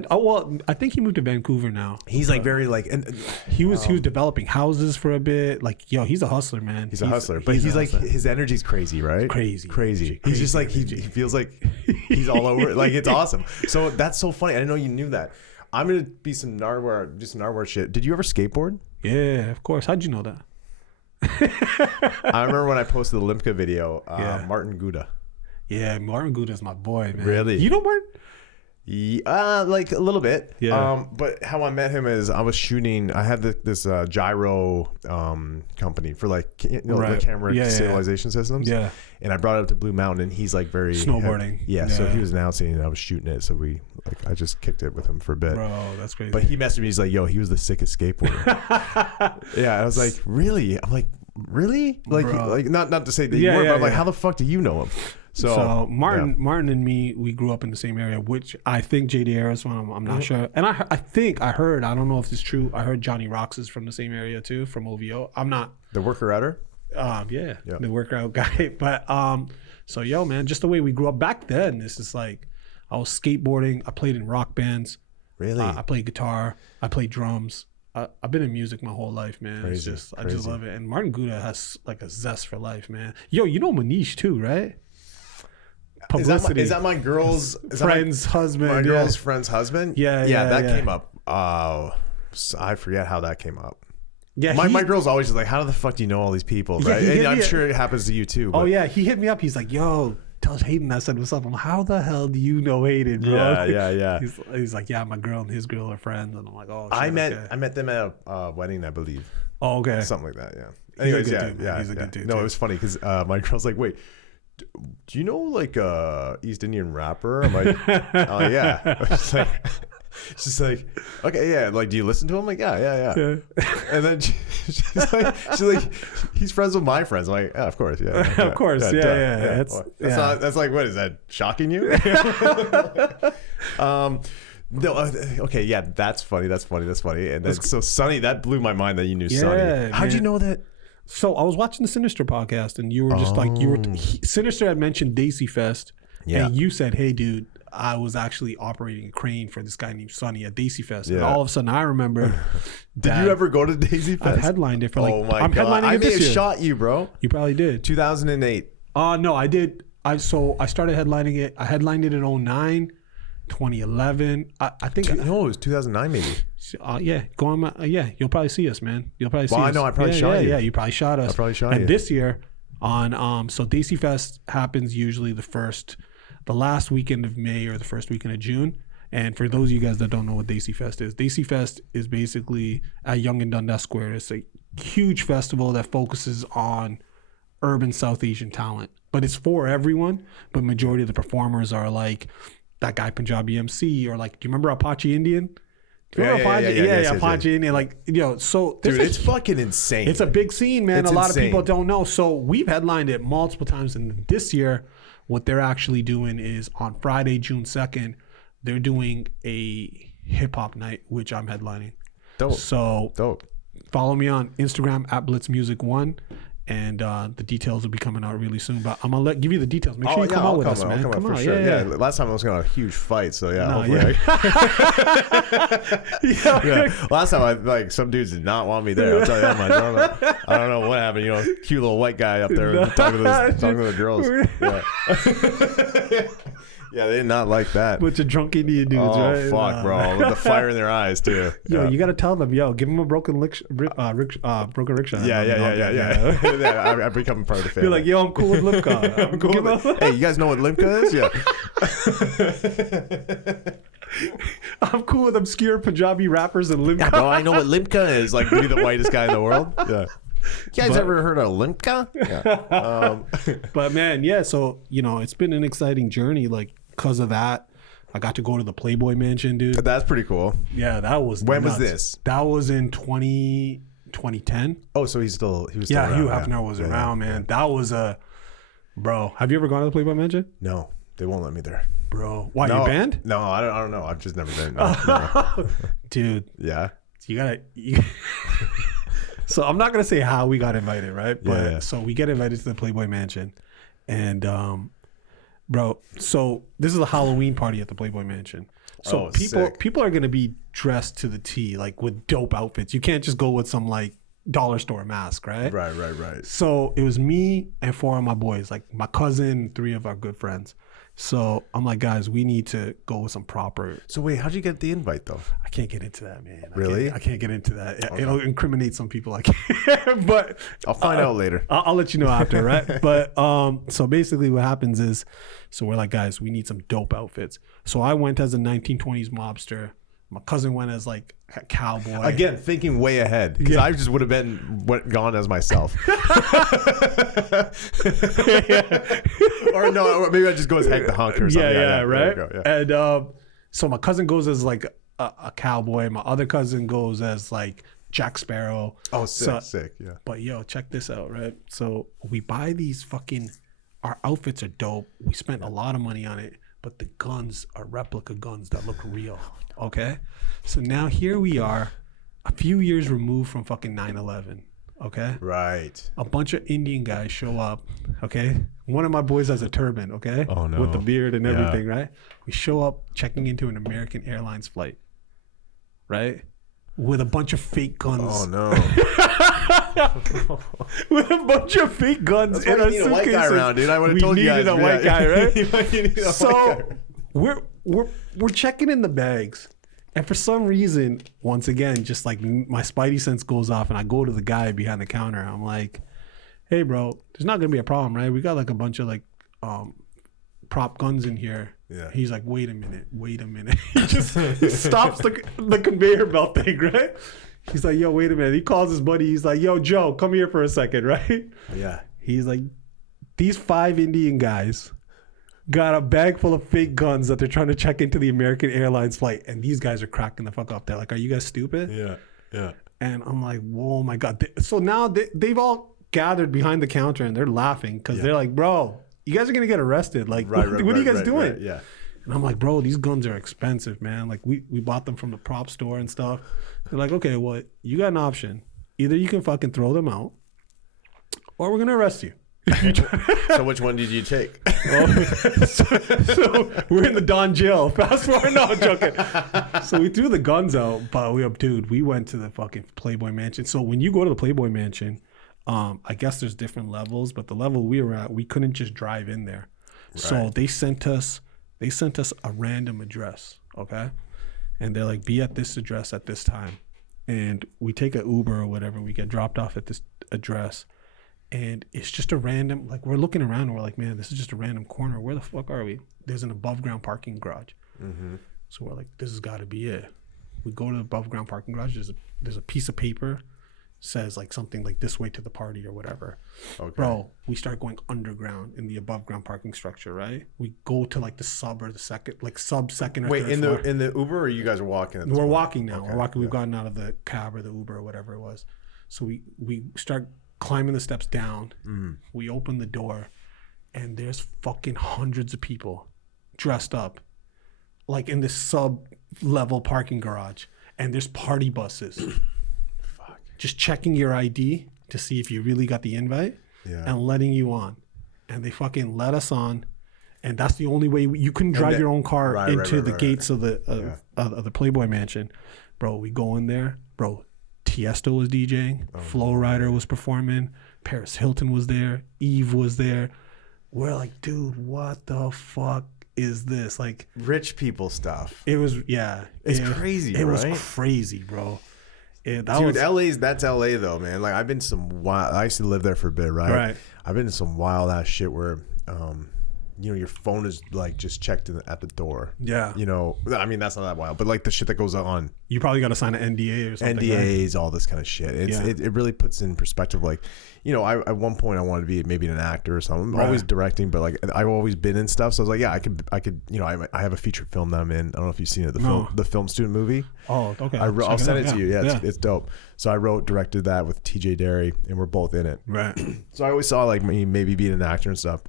I think he moved to Vancouver now. He's like very like, and he was developing houses for a bit. Like, yo, he's a hustler, man. He's a hustler, but he's like his energy's crazy, right? Crazy. He's just like he feels like he's all over. Like it's awesome. So that's so funny. I didn't know you knew that. I'm gonna be some Nardwuar shit. Did you ever skateboard? Yeah, of course. How'd you know that? I remember when I posted the Limca video. Martin Gouda. Yeah, Martin Gouda's my boy, man. Really? You know Martin? Yeah, like a little bit. Yeah. But how I met him is I was shooting. I had this gyro company for like the camera stabilization systems. Yeah. And I brought it up to Blue Mountain, and he's like very snowboarding. Yeah. So he was announcing, and I was shooting it. So I just kicked it with him for a bit. Bro, that's crazy. But he messaged me. He's like, "Yo, he was the sickest skateboarder." Yeah. I was like, "Really?" I'm like, "Really?" Like not to say that you were, but I'm like, "How the fuck do you know him?" So Martin and me, we grew up in the same area, which I think JD is from. I'm not sure. And I think I heard, I don't know if it's true, I heard Johnny Rocks is from the same area too, from OVO. I'm not. The worker outer? The worker out guy. But so yo, man, just the way we grew up back then, this is like, I was skateboarding. I played in rock bands. Really? I played guitar. I played drums. I've been in music my whole life, man. Crazy, It's just, I just love it. And Martin Gouda has like a zest for life, man. Yo, you know Manish too, right? Publicity. Is that my girl's friend's husband? My girl's friend's husband? Yeah. That came up. I forget how that came up. Yeah, my girl's always just like, how the fuck do you know all these people, right? And I'm sure it happens to you too. But. Oh yeah, he hit me up. He's like, yo, tell Hayden I said what's up. I'm like, how the hell do you know Hayden, bro? Yeah. He's like, yeah, my girl and his girl are friends. And I'm like, oh, shit, I met them at a wedding, I believe. Oh, okay. Something like that, yeah. Anyways, he's a good dude. No, it was funny because my girl's like, wait, do you know like East Indian rapper? I'm like, oh yeah. She's like, okay, yeah. Like, do you listen to him? Like, yeah. And then she's like, he's friends with my friends. I'm like, yeah, of course, yeah. Of course, yeah. That's like, what is that shocking you? No, okay, yeah, that's funny. And then so Sonny, that blew my mind that you knew Sonny. How'd you know that? So I was watching the Sinister podcast, and you were just like, Sinister had mentioned Daisy Fest, and you said, hey, dude, I was actually operating a crane for this guy named Sonny at Daisy Fest. And all of a sudden I remember. Did you ever go to Daisy Fest? I've headlined it for like, oh my God. I may have shot you, bro. You probably did. 2008. No, I did. I started headlining it. I headlined it in 2009, 2011. I think. No, it was 2009 maybe. Yeah. Go on. You'll probably see us, man. You'll probably see us. I know. I probably shot you. Yeah, you probably shot us. I probably shot you. And this year on, so Daisy Fest happens usually the last weekend of May or the first weekend of June. And for those of you guys that don't know what Daisy Fest is basically at Yonge and Dundas Square. It's a huge festival that focuses on urban South Asian talent. But it's for everyone. But majority of the performers are like that guy Punjabi MC, or like, do you remember Apache Indian? Apache Indian. Like, so dude, it's fucking insane. It's a big scene, man. A lot of people don't know. So we've headlined it multiple times, and this year, what they're actually doing is on Friday, June 2nd, they're doing a hip hop night, which I'm headlining. Dope. So follow me on Instagram at BlitzMusic1, and the details will be coming out really soon. But I'm gonna give you the details. Make sure you come out with us, man. Come on, sure. Yeah. Last time I was going to a huge fight, so Last time some dudes did not want me there. I'll tell you that much. I don't know what happened. Cute little white guy up there talking to the girls. Yeah. Yeah, they did not like that. Bunch of drunk Indian dudes, right? Oh, fuck, bro. With the fire in their eyes, too. Yo, you got to tell them, give them a broken rickshaw. Yeah. I've become part of the family. You're like, yo, I'm cool with Limca. I'm cool with Hey, you guys know what Limca is? Yeah. I'm cool with obscure Punjabi rappers and Limca. Yeah, bro, I know what Limca is. Like, be the whitest guy in the world. Yeah. You guys ever heard of Limca? Yeah. But man, so it's been an exciting journey. Like, because of that, I got to go to the Playboy Mansion, dude. That's pretty cool. Yeah, that was When nuts. was this? That was in 2010. Oh, so he was still around. Hugh Hefner was around, man. That was bro, have you ever gone to the Playboy Mansion? No. They won't let me there. Bro, why, you banned? No, I don't know. I've just never been. No. Dude. Yeah. So I'm not going to say how we got invited, right? But so we get invited to the Playboy Mansion. And, bro, so this is a Halloween party at the Playboy Mansion. So people are going to be dressed to the T, like with dope outfits. You can't just go with some like dollar store mask, right? Right. So it was me and 4 of my boys, like my cousin, 3 of our good friends. So I'm like, guys, we need to go with some proper. So wait, how'd you get the invite though? I can't get into that, man. Really? I can't get into that. Okay. It'll incriminate some people. I can't. But I'll find out later. I'll let you know after, right? But so basically what happens is, so we're like, guys, we need some dope outfits. So I went as a 1920s mobster. My cousin went as like a cowboy. Again, thinking way ahead, because I just would have gone as myself. Or no, or maybe I just go as Hank the Hunk or something. Yeah, right. And so my cousin goes as like a cowboy. My other cousin goes as like Jack Sparrow. Oh, sick, yeah. But yo, check this out, right? So we buy these our outfits are dope. We spent a lot of money on it, but the guns are replica guns that look real. Okay, so now here we are, a few years removed from fucking 9/11. Okay, right. A bunch of Indian guys show up. Okay, one of my boys has a turban. Okay, oh no, with the beard and everything. Right, we show up checking into an American Airlines flight. Right, with a bunch of fake guns. Oh no. With a bunch of fake guns in our suitcases. A white guy around, dude. I would have told you guys. We needed a white guy, right? So we're checking in the bags, and for some reason, once again, just like my spidey sense goes off, and I go to the guy behind the counter. I'm like, "Hey, bro, there's not gonna be a problem, right? We got like a bunch of like prop guns in here." Yeah. He's like, wait a minute. He just stops the conveyor belt thing, right? He's like, yo, wait a minute. He calls his buddy. He's like, yo, Joe, come here for a second, right? Yeah. He's like, these 5 Indian guys got a bag full of fake guns that they're trying to check into the American Airlines flight. And these guys are cracking the fuck up. They're like, are you guys stupid? Yeah. And I'm like, whoa, my God. So now they've all gathered behind the counter and they're laughing because they're like, bro, you guys are going to get arrested. Like, what are you guys doing? Right, yeah. And I'm like, bro, these guns are expensive, man. Like, we bought them from the prop store and stuff. They're like, okay, well, you got an option. Either you can fucking throw them out or we're going to arrest you. So which one did you take? So we're in the Don jail. Fast forward. No, I'm joking. So we threw the guns out, but we went to the fucking Playboy Mansion. So when you go to the Playboy Mansion, I guess there's different levels, but the level we were at, we couldn't just drive in there. Right. So they sent us a random address, okay? And they're like, be at this address at this time. And we take an Uber or whatever, we get dropped off at this address. And it's just a random, like we're looking around and we're like, man, this is just a random corner. Where the fuck are we? There's an above ground parking garage. Mm-hmm. So we're like, this has got to be it. We go to the above ground parking garage. There's a piece of paper, says like something like this way to the party or whatever. Okay. Bro, we start going underground in the above ground parking structure, right? We go to like the sub or the second, like second or wait, third in floor. the Uber, or you guys are walking? We're walking now. Okay. We're walking. We've gotten out of the cab or the Uber or whatever it was. So we start climbing the steps down. Mm. We open the door, and there's fucking hundreds of people dressed up, like in this sub-level parking garage, and there's party buses. Just checking your ID to see if you really got the invite, and letting you on. And they fucking let us on. And that's the only way you couldn't drive your own car into the gates of the Playboy Mansion. Bro, we go in there. Bro, Tiesto was DJing. Flo Rida was performing. Paris Hilton was there. Eve was there. We're like, dude, what the fuck is this? Like, rich people stuff. It was, It's crazy, right? It was crazy, bro. That's LA though, man. Like, I've been some wild. I used to live there for a bit, right? Right. I've been in some wild ass shit where, your phone is like just checked at the door. Yeah. I mean, that's not that wild, but like the shit that goes on. You probably got to sign an NDA or something. NDAs, right? All this kind of shit. It really puts in perspective. Like, at one point I wanted to be maybe an actor or something. I'm always directing, but like I've always been in stuff. So I was like, yeah, I could. I have a feature film that I'm in. I don't know if you've seen it. The film student movie. Oh, okay. I'll send it to you. Yeah, it's dope. So I directed that with TJ Derry, and we're both in it. Right. So I always saw like me maybe being an actor and stuff.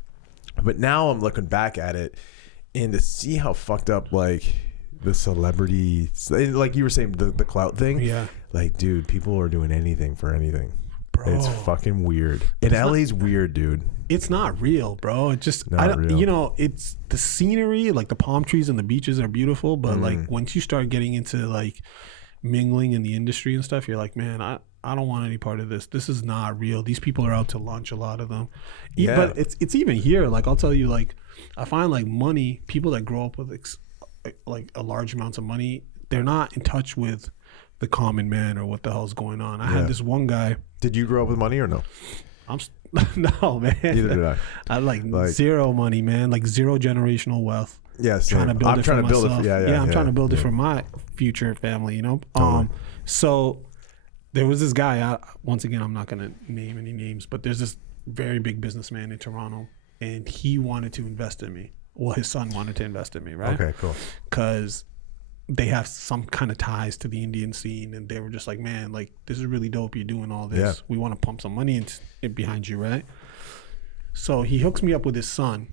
But now I'm looking back at it, and to see how fucked up like the celebrity, like you were saying, the clout thing. Yeah. Like, dude, people are doing anything for anything. Bro. It's fucking weird. And LA's weird, dude. It's not real, bro. It just, real. You know, it's the scenery, like the palm trees and the beaches are beautiful. But like once you start getting into like mingling in the industry and stuff, you're like, man, I don't want any part of this. This is not real. These people are out to lunch, a lot of them. Yeah. But it's even here. Like, I'll tell you, like, I find like money, people that grow up with like a large amounts of money, they're not in touch with the common man or what the hell's going on. I had this one guy. Did you grow up with money or no? No, man. Neither did I. I had like zero money, man. Like zero generational wealth. Yes. Trying to build it for myself. I'm trying to build it for my future family, you know? Totally. So there was this guy, once again, I'm not going to name any names, but there's this very big businessman in Toronto, and he wanted to invest in me. Well, his son wanted to invest in me, right? Okay, cool. Because they have some kind of ties to the Indian scene, and they were just like, man, like, this is really dope. You're doing all this. Yeah. We want to pump some money in behind you, right? So he hooks me up with his son.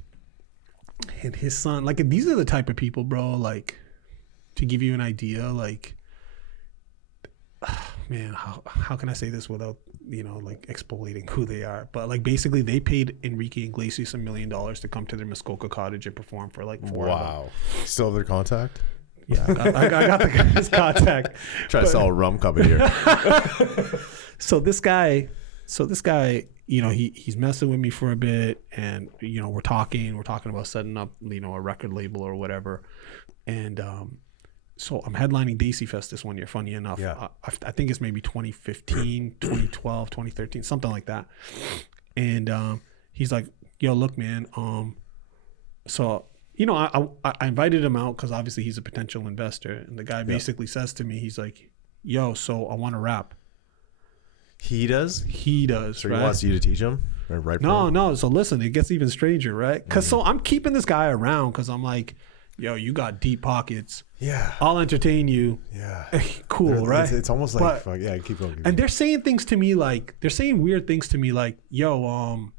And his son, like, these are the type of people, bro, like, to give you an idea, like, man, how can I say this without, you know, like exfoliating who they are? But like basically they paid Enrique Iglesias $1 million to come to their Muskoka cottage and perform for like 4 hours. Wow. Still have their contact? Yeah, I got the guy's contact. Try to sell a rum company here. So this guy, you know, he's messing with me for a bit, and you know, we're talking about setting up, you know, a record label or whatever. And so I'm headlining Daisy Fest this one year, funny enough. Yeah. I think it's maybe 2015, 2012, 2013, something like that. And he's like, yo, look, man. So, you know, I invited him out because obviously he's a potential investor. And the guy basically says to me, he's like, yo, so I want to rap. He does? He does, so right? He wants you to teach him? Right? No. So listen, it gets even stranger, right? Because so I'm keeping this guy around because I'm like, yo, you got deep pockets. Yeah. I'll entertain you. Yeah. Cool, right? It's almost like, keep going. And they're saying things to me like, they're saying weird things to me like, yo,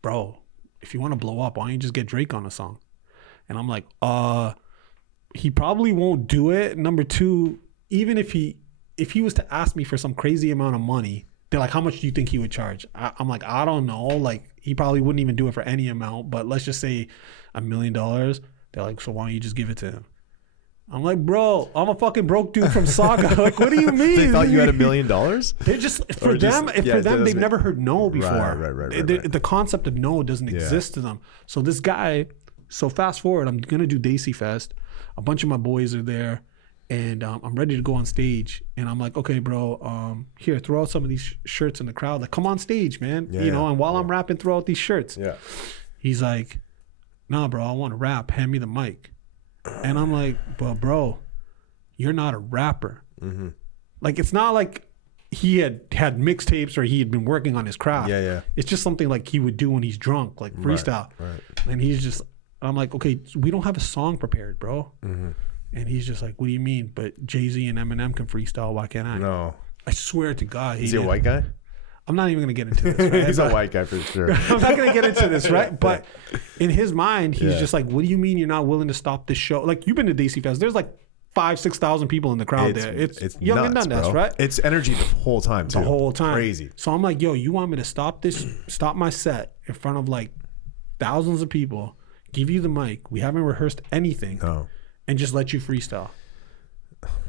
bro, if you want to blow up, why don't you just get Drake on a song? And I'm like, he probably won't do it. Number two, even if he was to ask me for some crazy amount of money, they're like, how much do you think he would charge? I'm like, I don't know. Like, he probably wouldn't even do it for any amount, but let's just say $1 million. They're like, so why don't you just give it to him? I'm like, bro, I'm a fucking broke dude from Saga. Like, what do you mean? They thought you had $1 million? They're just, for them, they've never heard no before. Right. The concept of no doesn't exist to them. So this guy, so fast forward, I'm going to do Daisy Fest. A bunch of my boys are there, and I'm ready to go on stage. And I'm like, okay, bro, here, throw out some of these shirts in the crowd. Like, come on stage, man. And while I'm rapping, throw out these shirts. Yeah. He's like, nah, bro, I want to rap. Hand me the mic. And I'm like, but bro, you're not a rapper. Mm-hmm. Like, it's not like he had mixtapes or he had been working on his craft. Yeah. It's just something like he would do when he's drunk, like freestyle. Right. And he's just, I'm like, okay, so we don't have a song prepared, bro. Mm-hmm. And he's just like, what do you mean? But Jay-Z and Eminem can freestyle. Why can't I? No. I swear to God. Is he a white guy? I'm not even going to get into this. Right? He's a white guy for sure. I'm not going to get into this, right? But in his mind, he's just like, what do you mean you're not willing to stop this show? Like, you've been to Daisy Fest. There's like 5,000-6,000 people in the crowd there. It's young nuts, and Dundas, bro. right? It's energy the whole time, too. The whole time. Crazy. So I'm like, yo, you want me to stop my set in front of like thousands of people, give you the mic, we haven't rehearsed anything, and just let you freestyle?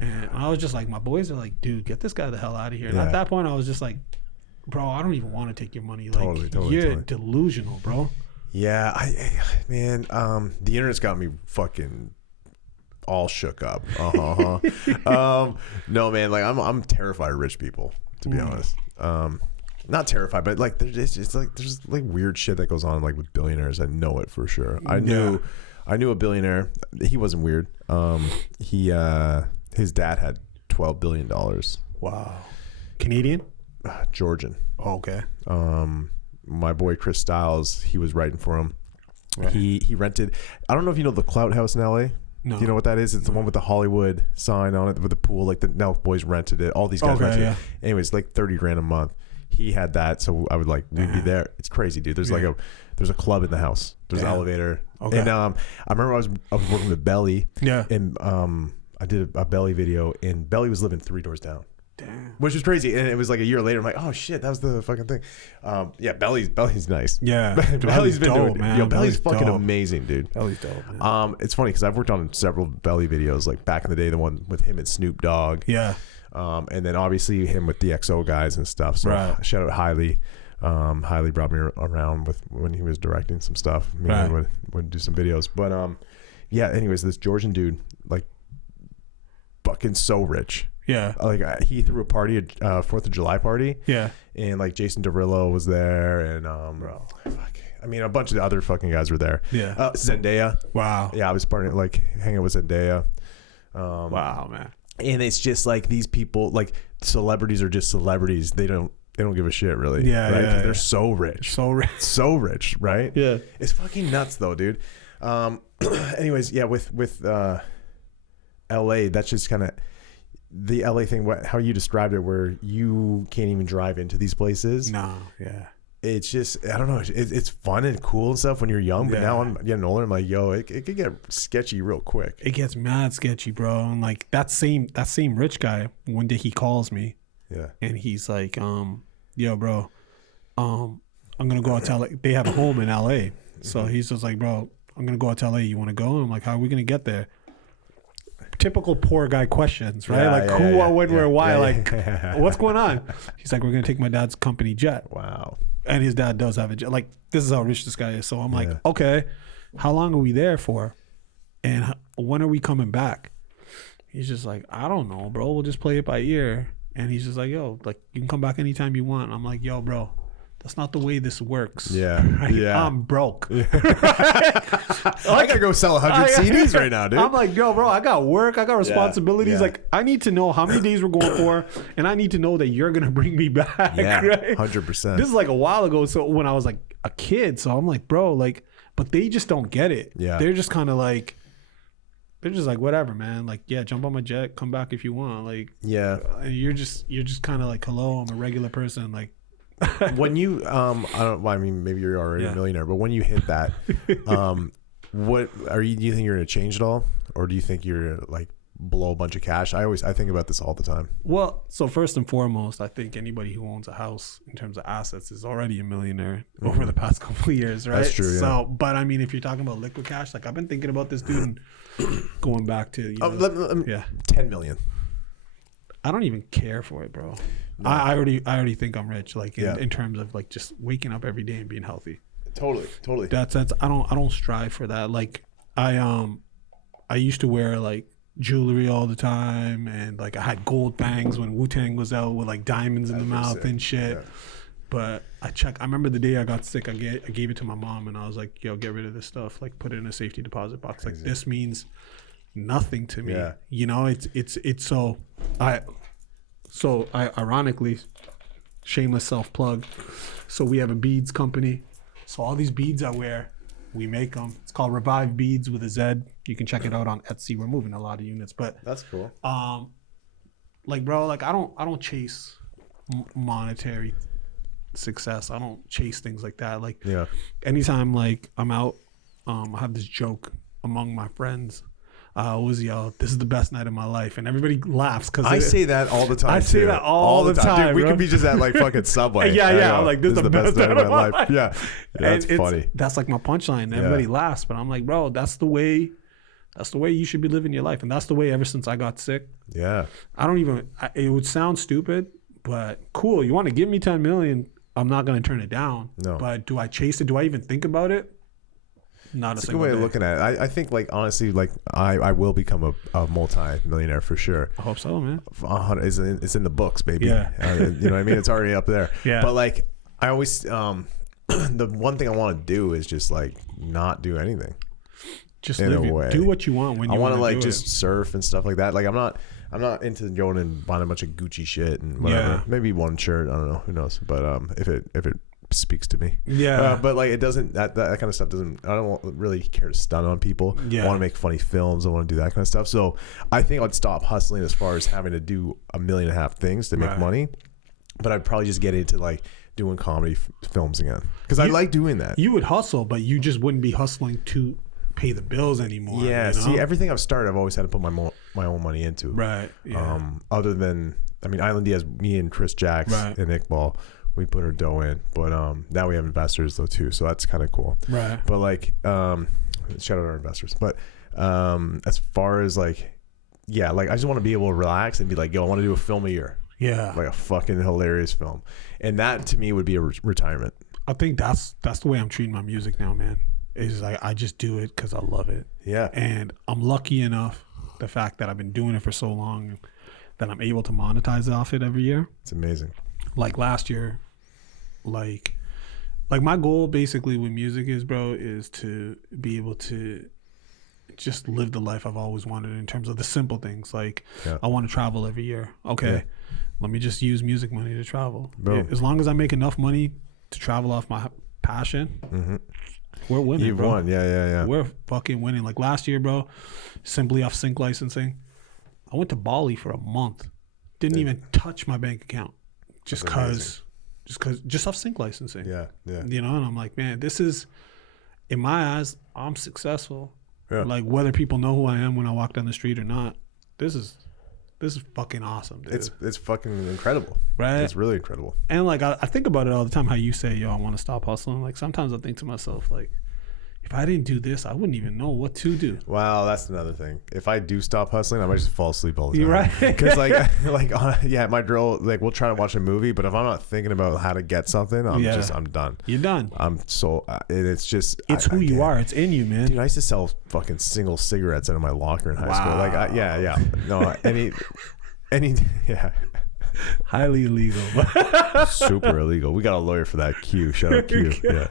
And I was just like, my boys are like, dude, get this guy the hell out of here. And at that point, I was just like, bro, I don't even want to take your money. Like, you're delusional, bro. Yeah, man, the internet's got me fucking all shook up. No, man, like I'm terrified of rich people, to be honest. Not terrified, but like there's like weird shit that goes on like with billionaires. I know it for sure. I knew a billionaire. He wasn't weird. His dad had $12 billion. Wow. Canadian? Georgian. Oh, okay. My boy Chris Styles, he was writing for him. Right. He rented. I don't know if you know the Clout House in LA. No. Do you know what that is? It's the one with the Hollywood sign on it with the pool. Like the Nelk Boys rented it. All these guys rented it. Anyways, like $30,000 a month. he had that. So I would like, we'd be there. It's crazy, dude. There's like there's a club in the house. There's an elevator. Okay. And I remember I was working with Belly. Yeah. And I did a Belly video, and Belly was living 3 doors down. Damn. Which was crazy. And it was like a year later, I'm like, oh shit, that was the fucking thing. Yeah, Belly's nice. Yeah. Belly's been dope, doing, man. Yo, Belly's fucking amazing, dude. Belly's dope, man. It's funny because I've worked on several Belly videos, like back in the day, the one with him and Snoop Dogg. Yeah. And then obviously him with the XO guys and stuff. So shout out Hailey. Hailey brought me around with when he was directing some stuff. Me and him would do some videos. But yeah, anyways, this Georgian dude, like fucking so rich. Yeah, like he threw a party, 4th of July party. Yeah, and like Jason Derulo was there, and bro, fuck, I mean a bunch of the other fucking guys were there. Yeah, Zendaya. Wow. Yeah, I was like hanging with Zendaya. Wow, man. And it's just like these people, like celebrities are just celebrities. They don't give a shit really. Yeah, right? Yeah. They're so rich, so rich, right? Yeah, it's fucking nuts though, dude. Anyways, yeah, with LA, that's just kind of the LA thing, how you described it, where you can't even drive into these places. No, yeah. It's just, I don't know. It's fun and cool and stuff when you're young, but now I'm getting older. I'm like, yo, it could get sketchy real quick. It gets mad sketchy, bro. And like that same rich guy, one day he calls me, and he's like, yo, bro, I'm gonna go out to LA. They have a home in LA, so he's just like, bro, I'm gonna go out to LA. You want to go? And I'm like, how are we gonna get there? Typical poor guy questions, right? Who, what, when, where, why? What's going on? He's like, we're gonna take my dad's company jet. Wow. And his dad does have a jet. Like, this is how rich this guy is. So I'm like, okay, how long are we there for? And when are we coming back? He's just like, I don't know, bro. We'll just play it by ear. And he's just like, yo, like you can come back anytime you want. I'm like, yo, bro, that's not the way this works. Yeah. Right? Yeah. I'm broke. Yeah. I gotta go sell 100 CDs right now, dude. I'm like, yo, bro, I got work. I got responsibilities. Yeah. Like, I need to know how many days we're going for, and I need to know that you're gonna bring me back. Yeah, right? 100%. This is like a while ago. So when I was like a kid, so I'm like, bro, like, but they just don't get it. Yeah. They're just kind of like, whatever, man. Like, yeah, jump on my jet, come back if you want. Like, yeah, you're just kind of like, hello, I'm a regular person. Like. When you I mean maybe you're already a millionaire, but when you hit that, what do you think you're gonna change at all, or do you think you're like blow a bunch of cash? I think about this all the time. Well, so first and foremost, I think anybody who owns a house in terms of assets is already a millionaire over the past couple of years, right? That's true. Yeah. So, but I mean, if you're talking about liquid cash, like I've been thinking about this dude going back to 10 million. I don't even care for it, bro. No. I already think I'm rich, like in terms of like just waking up every day and being healthy. Totally. That's I don't strive for that. Like I used to wear like jewelry all the time, and like I had gold bangs when Wu-Tang was out with like diamonds in the mouth and shit. Yeah. But I remember the day I got sick, I gave it to my mom, and I was like, yo, get rid of this stuff. Like put it in a safety deposit box. Like this means nothing to me. Yeah. You know, it's so I ironically, shameless self-plug. So we have a beads company. So all these beads I wear, we make them. It's called Revive Beads with a Z. You can check it out on Etsy. We're moving a lot of units, but that's cool. Like bro, like I don't chase monetary success. I don't chase things like that. Like anytime like I'm out, I have this joke among my friends. Was this is the best night of my life, and everybody laughs because I say that all the time. I say that all the time. Dude, we could be just at like fucking Subway. Yeah. I'm like, this is the best night of my life. Yeah, that's funny. That's like my punchline. Everybody laughs, but I'm like, bro, that's the way you should be living your life, and that's the way ever since I got sick. Yeah, it would sound stupid, but cool. You want to give me 10 million? I'm not going to turn it down. No, but do I chase it? Do I even think about it? Not a good way of looking at it. I think like honestly, like I will become a multi-millionaire for sure. I hope so, man. It's in the books, baby. Yeah. You know what I mean? It's already up there. Yeah. But like I always the one thing I want to do is just like not do anything. Just in a way. Do what you want when you want to like just surf and stuff like that. Like I'm not into going and buying a bunch of Gucci shit and whatever. Yeah. Maybe one shirt. I don't know. Who knows? But if it speaks to me, but like it doesn't, that kind of stuff doesn't, I don't really care to stun on people. I want to make funny films, I want to do that kind of stuff. So I think I'd stop hustling as far as having to do 1.5 million things to make money. but I'd probably just get into like doing comedy films again because I like doing that. You would hustle, but you just wouldn't be hustling to pay the bills anymore. Yeah. See, everything I've started, I've always had to put my own money into. Right. Yeah. Other than, I mean, Island Diaz, me and Chris Jacks and Iqbal, we put our dough in, but now we have investors though too, so that's kind of cool. Right. But like, shout out our investors. But as far as like, yeah, like I just want to be able to relax and be like, yo, I want to do a film a year. Yeah. Like a fucking hilarious film. And that to me would be a retirement. I think that's the way I'm treating my music now, man. It's like I just do it because I love it. Yeah. And I'm lucky enough, the fact that I've been doing it for so long, that I'm able to monetize off it every year. It's amazing. Like last year, like my goal basically with music is, bro, is to be able to just live the life I've always wanted in terms of the simple things. Like I want to travel every year. Okay. Let me just use music money to travel. Boom. As long as I make enough money to travel off my passion, we're winning. You've won. Yeah. We're fucking winning. Like last year, bro, simply off sync licensing, I went to Bali for a month. Didn't even touch my bank account just off sync licensing. Yeah. You know, and I'm like, man, this is, in my eyes, I'm successful. Yeah. Like whether people know who I am when I walk down the street or not, this is fucking awesome, dude. It's fucking incredible. Right? It's really incredible. And like I think about it all the time, how you say, yo, I want to stop hustling. Like sometimes I think to myself, like, if I didn't do this, I wouldn't even know what to do. Wow, that's another thing. If I do stop hustling, I might just fall asleep all the time. You're right. Because my girl, like we'll try to watch a movie, but if I'm not thinking about how to get something, I'm done. You're done. I'm so it's just who you are. It's in you, man. Dude, I used to sell fucking single cigarettes out of my locker in high school. Like no, any highly illegal. Super illegal. We got a lawyer for that. Q. Shout out Q. Yeah.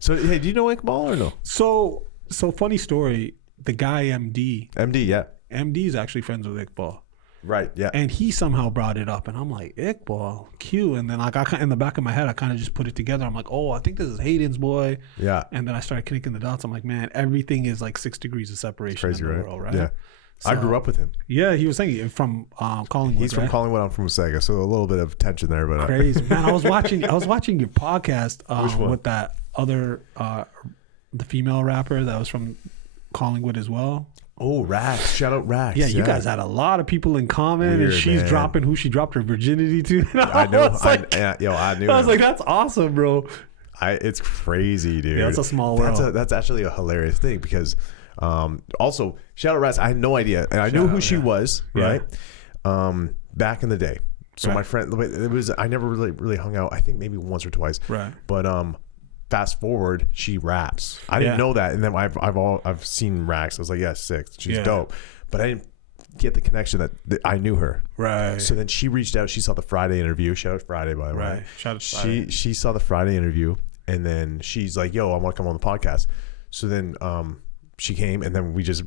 So, hey, do you know Iqbal or no? So funny story. The guy MD, yeah. MD is actually friends with Iqbal. Right, yeah. And he somehow brought it up, and I'm like, Iqbal, Q. And then like in the back of my head, I kind of just put it together. I'm like, oh, I think this is Hayden's boy. Yeah. And then I started connecting the dots. I'm like, man, everything is like 6 degrees of separation crazy, in the world, right? Yeah. So, I grew up with him. Yeah, he was saying from Collingwood. He's from Collingwood. I'm from Sega, so a little bit of tension there, but crazy, man. I was watching your podcast Which one? with that other the female rapper that was from Collingwood as well. Oh, Rax! Shout out Rax! Yeah, you guys had a lot of people in common, and she's dropping who she dropped her virginity to. I know. I knew. I was like, that's awesome, bro. It's crazy, dude. Yeah, it's a small world. That's actually a hilarious thing because. Also, shout out Raz. I had no idea, and I knew who she was, right? Back in the day. So my friend, it was I never really hung out. I think maybe once or twice, right? But fast forward, she raps. I didn't know that, and then I've seen Rax. I was like, yeah, sick. She's dope, but I didn't get the connection that I knew her. Right. So then she reached out. She saw the Friday interview. Shout out Friday, by the way. Right. Shout out Friday. She saw the Friday interview, and then she's like, yo, I want to come on the podcast. So then she came, and then we just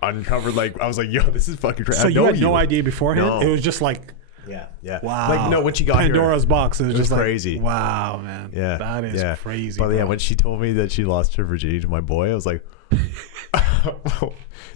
uncovered, like, I was like, yo, this is fucking crazy. So you had no idea beforehand? No. It was just like, yeah. Wow. Like, no, when she got Pandora's box. It was just crazy. Like, wow, man. Yeah. That is crazy. But bro. yeah, when she told me that she lost her virginity to my boy, I was like,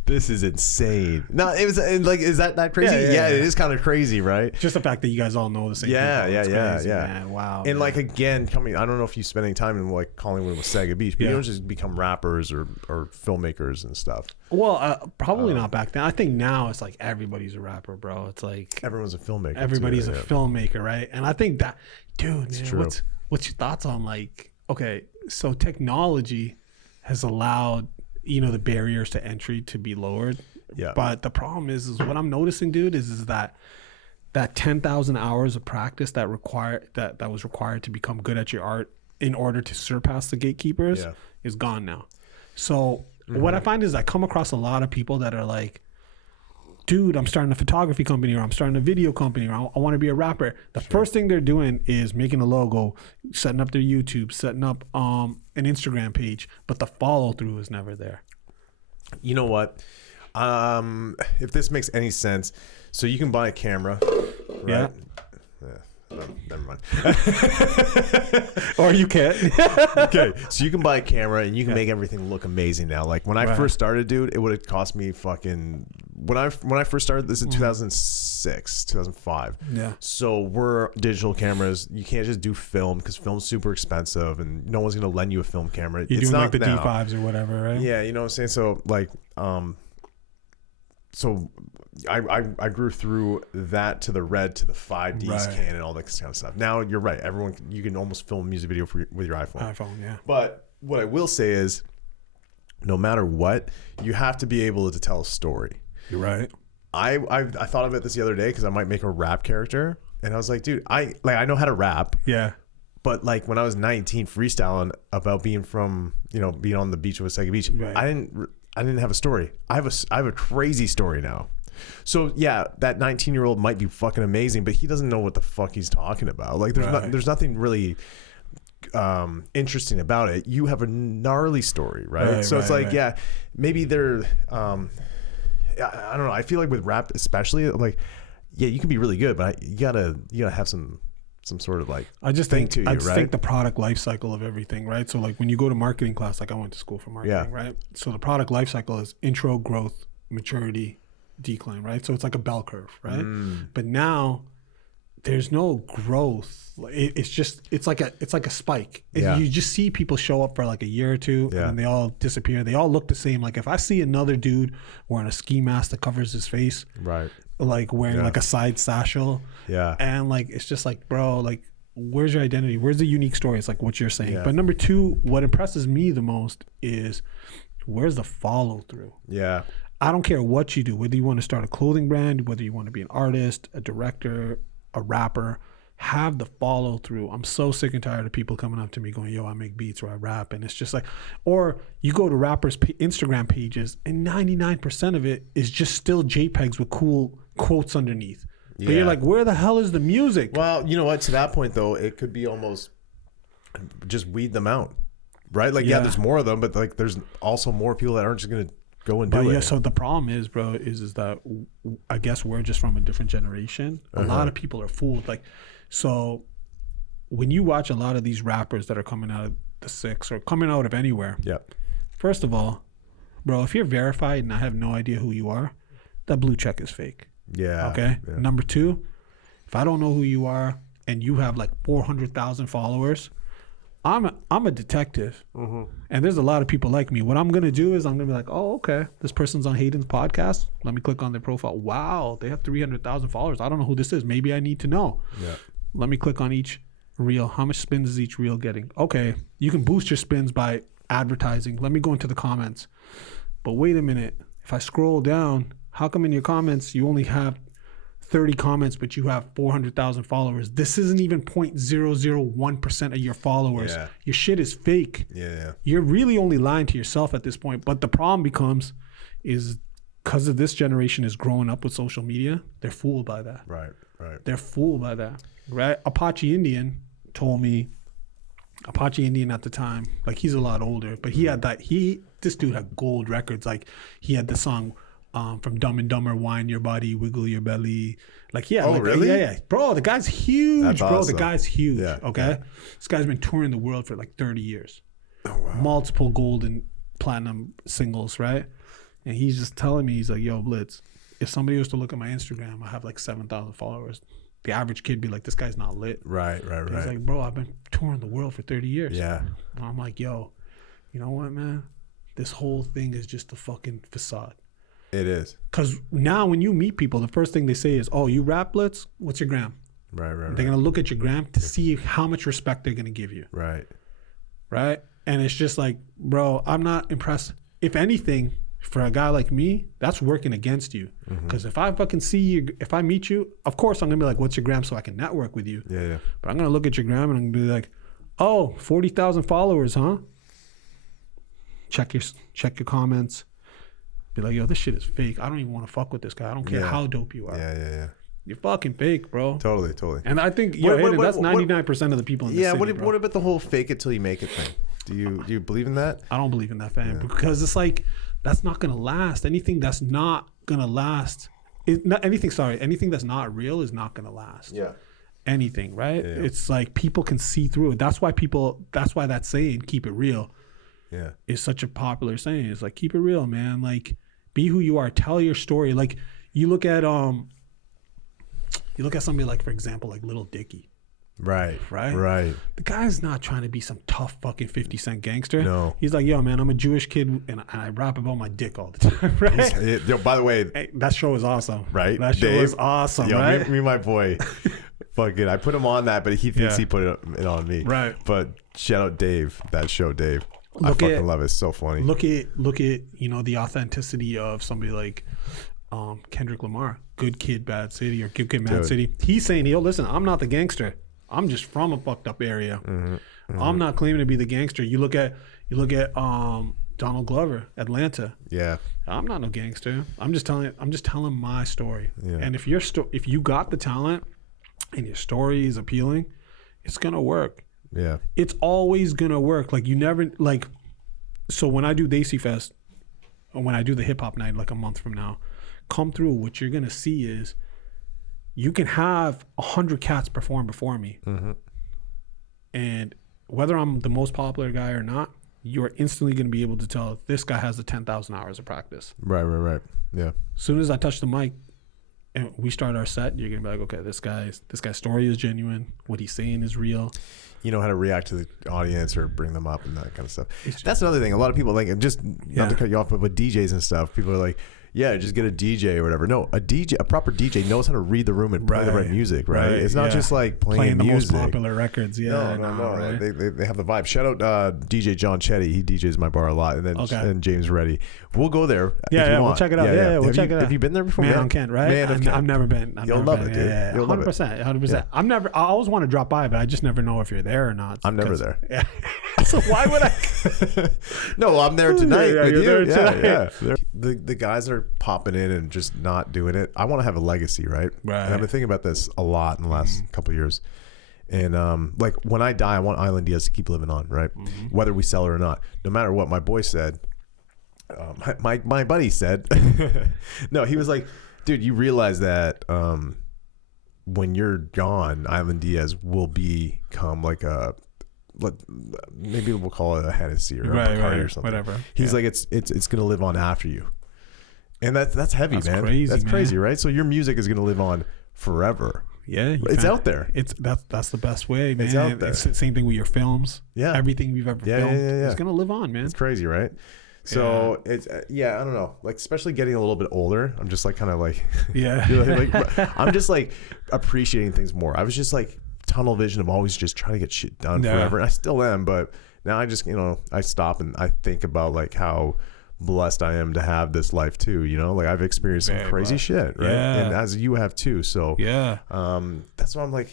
this is insane. No, it was like, is that crazy? Yeah, it is kind of crazy, right? Just the fact that you guys all know the same people. Crazy, man. Wow. And like, again, I don't know if you spend any time in like Collingwood with Saga Beach, but you don't just become rappers or filmmakers and stuff. Well, probably not back then. I think now it's like everybody's a rapper, bro. It's like everyone's a filmmaker. Everybody's a filmmaker, right? And I think that, dude, man, true. What's your thoughts on, like, okay, so technology has allowed, the barriers to entry to be lowered. Yeah. But the problem is what I'm noticing, dude, is that 10,000 hours of practice that was required to become good at your art in order to surpass the gatekeepers is gone now. So what I find is I come across a lot of people that are like, dude, I'm starting a photography company, or I'm starting a video company, or I want to be a rapper. The first thing they're doing is making a logo, setting up their YouTube, setting up an Instagram page, but the follow through is never there. You know what? If this makes any sense, so you can buy a camera, right? Yeah. Never mind. Or you can't. Okay, so you can buy a camera and you can make everything look amazing now. Like when I first started, dude, it would have cost me fucking when I first started this in 2006, 2005. Yeah. So we're digital cameras. You can't just do film because film's super expensive and no one's going to lend you a film camera. You're doing like the D5s or whatever, right? Yeah, you know what I'm saying? So like, so I grew through that to the Red to the 5Ds Canon and all that kind of stuff. Now you're right. You can almost film a music video with your iPhone. Yeah. But what I will say is, no matter what, you have to be able to tell a story. You're right. I thought of it this the other day because I might make a rap character, and I was like, dude, I know how to rap. Yeah. But like when I was 19, freestyling about being from, being on the beach of Wasaga Beach, right. I didn't have a story. I have a crazy story now. So yeah, that 19-year-old might be fucking amazing, but he doesn't know what the fuck he's talking about. Like there's nothing really interesting about it. You have a gnarly story, right? So it's like, yeah, maybe they're I don't know. I feel like with rap especially, like, yeah, you can be really good, but you gotta have some sort of like, I just think the product life cycle of everything, right? So like when you go to marketing class, like I went to school for marketing, right? So the product life cycle is intro, growth, maturity, decline, right? So it's like a bell curve, right? But now there's no growth. It's like a spike. You just see people show up for like a year or two and they all disappear. They all look the same. Like if I see another dude wearing a ski mask that covers his face, right, like wearing like a side satchel, and like it's just like, bro, like where's your identity? Where's the unique story? It's like what you're saying. But number two, what impresses me the most is where's the follow through? Yeah. I don't care what you do, whether you want to start a clothing brand, whether you want to be an artist, a director, a rapper, have the follow through. I'm so sick and tired of people coming up to me going, yo, I make beats or I rap. And it's just like, or you go to rappers' Instagram pages and 99% of it is just still JPEGs with cool quotes underneath. Yeah. But you're like, where the hell is the music? Well, you know what? To that point, though, it could be almost just weed them out, right? Like, yeah, there's more of them, but like there's also more people that aren't just going to go and do it. Yeah, so the problem is, bro, is that I guess we're just from a different generation. A lot of people are fooled. Like, so when you watch a lot of these rappers that are coming out of the Six or coming out of anywhere, first of all, bro, if you're verified and I have no idea who you are, that blue check is fake. Yeah. Okay. Yeah. Number two, if I don't know who you are and you have like 400,000 followers, I'm a detective, and there's a lot of people like me. What I'm gonna do is I'm gonna be like, oh, okay, this person's on Hayden's podcast. Let me click on their profile. Wow, they have 300,000 followers. I don't know who this is. Maybe I need to know. Yeah. Let me click on each reel. How much spins is each reel getting? Okay, you can boost your spins by advertising. Let me go into the comments. But wait a minute. If I scroll down, how come in your comments you only have 30 comments, but you have 400,000 followers? This isn't even 0.001% of your followers. Yeah. Your shit is fake. Yeah. You're really only lying to yourself at this point. But the problem becomes is because of this generation is growing up with social media, they're fooled by that. Right. They're fooled by that. Right? Apache Indian told me, Apache Indian at the time, like he's a lot older, but he had this dude had gold records. Like he had the song from Dumb and Dumber, Whine Your Body, Wiggle Your Belly. Like, yeah. Oh, like, really? Yeah. Bro, the guy's huge. That's bro. awesome. The guy's huge. Yeah. Okay. Yeah. This guy's been touring the world for like 30 years. Oh, wow. Multiple gold and platinum singles, right? And he's just telling me, he's like, yo, Blitz, if somebody was to look at my Instagram, I have like 7,000 followers. The average kid be like, this guy's not lit. Right. He's like, bro, I've been touring the world for 30 years. Yeah. And I'm like, yo, you know what, man? This whole thing is just a fucking facade. It is. Because now when you meet people, the first thing they say is, oh, you rap, Blitz? What's your gram? Right. They're going to look at your gram to see how much respect they're going to give you. Right. And it's just like, bro, I'm not impressed. If anything, for a guy like me, that's working against you. Because if I fucking see you, if I meet you, of course I'm going to be like, what's your gram so I can network with you? Yeah. But I'm going to look at your gram and I'm going to be like, oh, 40,000 followers, huh? Check your comments. Be like, yo, this shit is fake. I don't even want to fuck with this guy. I don't care how dope you are. Yeah. You're fucking fake, bro. Totally. And I think, that's 99% of the people in the city, what about the whole fake it till you make it thing? Do you believe in that? I don't believe in that, fam. Because it's like, that's not going to last. Anything that's not going to last, anything that's not real is not going to last. Yeah. Anything, right? Yeah. It's like people can see through it. That's why that saying, keep it real, is such a popular saying. It's like, keep it real, man. Like, Be who you are. Tell your story. Like you look at somebody like, for example, like Lil Dicky. Right. The guy's not trying to be some tough fucking 50 Cent gangster. No. He's like, yo, man, I'm a Jewish kid and I rap about my dick all the time, right? Yo, by the way, hey, that show is awesome. Right? That show is awesome, yo, right? Me and my boy, fucking, I put him on that, but he thinks he put it on me. Right. But shout out Dave, that show, Dave. I fucking love it. It's so funny. Look at the authenticity of somebody like Kendrick Lamar, Good Kid, Bad City, or Good Kid, Mad City. He's saying, yo, listen, I'm not the gangster. I'm just from a fucked up area. I'm not claiming to be the gangster. You look at Donald Glover, Atlanta. Yeah. I'm not no gangster. I'm just telling my story. Yeah. And if you got the talent and your story is appealing, it's gonna work. Yeah. It's always gonna work. Like you never like. So when I do Desi Fest, or when I do the hip hop night, like a month from now, come through. What you're gonna see is, you can have 100 cats perform before me, and whether I'm the most popular guy or not, you're instantly gonna be able to tell this guy has the 10,000 hours of practice. Right. Yeah. As soon as I touch the mic and we start our set, you're gonna be like, okay, this guy's story is genuine. What he's saying is real. You know how to react to the audience or bring them up and that kind of stuff. That's another thing. A lot of people like, just not to cut you off, but with DJs and stuff, people are like, yeah, just get a DJ or whatever. No, a proper DJ knows how to read the room and play the right music, right? It's not just like playing the music. most popular records. Yeah, no. Right? They have the vibe. Shout out DJ John Chetty. He DJs my bar a lot, and then and James Reddy. We'll go there. We'll check it out. Yeah, we'll check it out. Have you been there before? Man on Kent, right? I've never been. You'll love it, dude. Yeah, 100%. I always want to drop by, but I just never know if you're there or not. I'm never there. Yeah. So why would I? No, I'm there tonight with you. There tonight. Yeah. The guys that are popping in and just not doing it. I want to have a legacy, right? Right. And I've been thinking about this a lot in the last couple of years. And like when I die, I want Island Diaz to keep living on, right? Whether we sell it or not. No matter what my boy said, my buddy said, no, he was like, dude, you realize that when you're gone, Island Diaz will become like maybe we'll call it a Hennessy or a Bacardi or something. Whatever. He's like, it's going to live on after you. And that's heavy, man. That's man. Crazy, right? So your music is going to live on forever. Yeah, it's out there. That's the best way, man. It's out there. It's the same thing with your films. Yeah, everything we've ever filmed, it's gonna live on, man. It's crazy, right? So it's I don't know, like especially getting a little bit older. I'm just like kind of like I'm just like appreciating things more. I was just like tunnel vision of always just trying to get shit done forever. And I still am, but now I just I stop and I think about like how blessed I am to have this life too, like I've experienced some crazy shit, right? And as you have too. So that's why I'm like,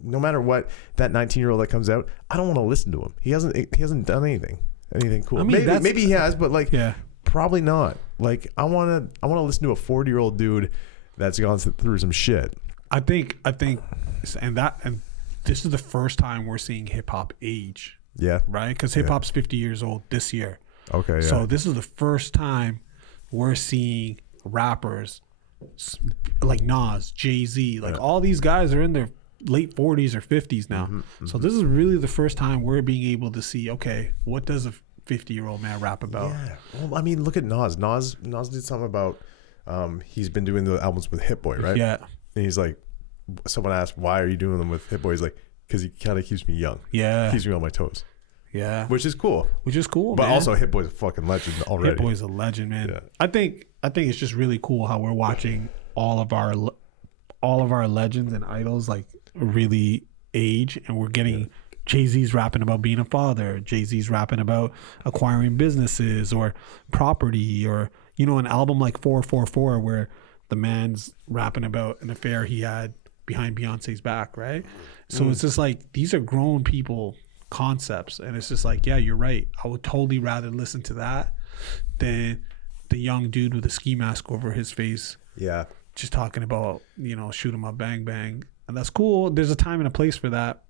no matter what, that 19-year-old that comes out, I don't want to listen to him. He hasn't done anything cool. I mean, maybe he has, but like probably not. Like I want to listen to a 40-year-old dude that's gone through some shit. I think and this is the first time we're seeing hip hop age. Yeah. Right? Because hip hop's 50 years old this year. Okay. Yeah. So this is the first time we're seeing rappers like Nas, Jay-Z, like all these guys are in their late 40s or 50s now. So this is really the first time we're being able to see, okay, what does a 50-year-old man rap about? Yeah. Well, I mean, look at Nas. Nas did something about he's been doing the albums with Hit Boy, right? Yeah. And he's like, someone asked, why are you doing them with Hit Boy? He's like, because he kind of keeps me young. Yeah. Keeps me on my toes. Yeah. Which is cool. But man. Also Hit Boy's a fucking legend already. Hit Boy's a legend, man. Yeah. I think it's just really cool how we're watching all of our legends and idols like really age, and we're getting Jay-Z's rapping about being a father, Jay-Z's rapping about acquiring businesses or property, or an album like 444 where the man's rapping about an affair he had behind Beyonce's back, right? So it's just like these are grown people concepts, and it's just like, yeah, you're right. I would totally rather listen to that than the young dude with a ski mask over his face, just talking about shoot 'em up, bang bang, and that's cool. There's a time and a place for that,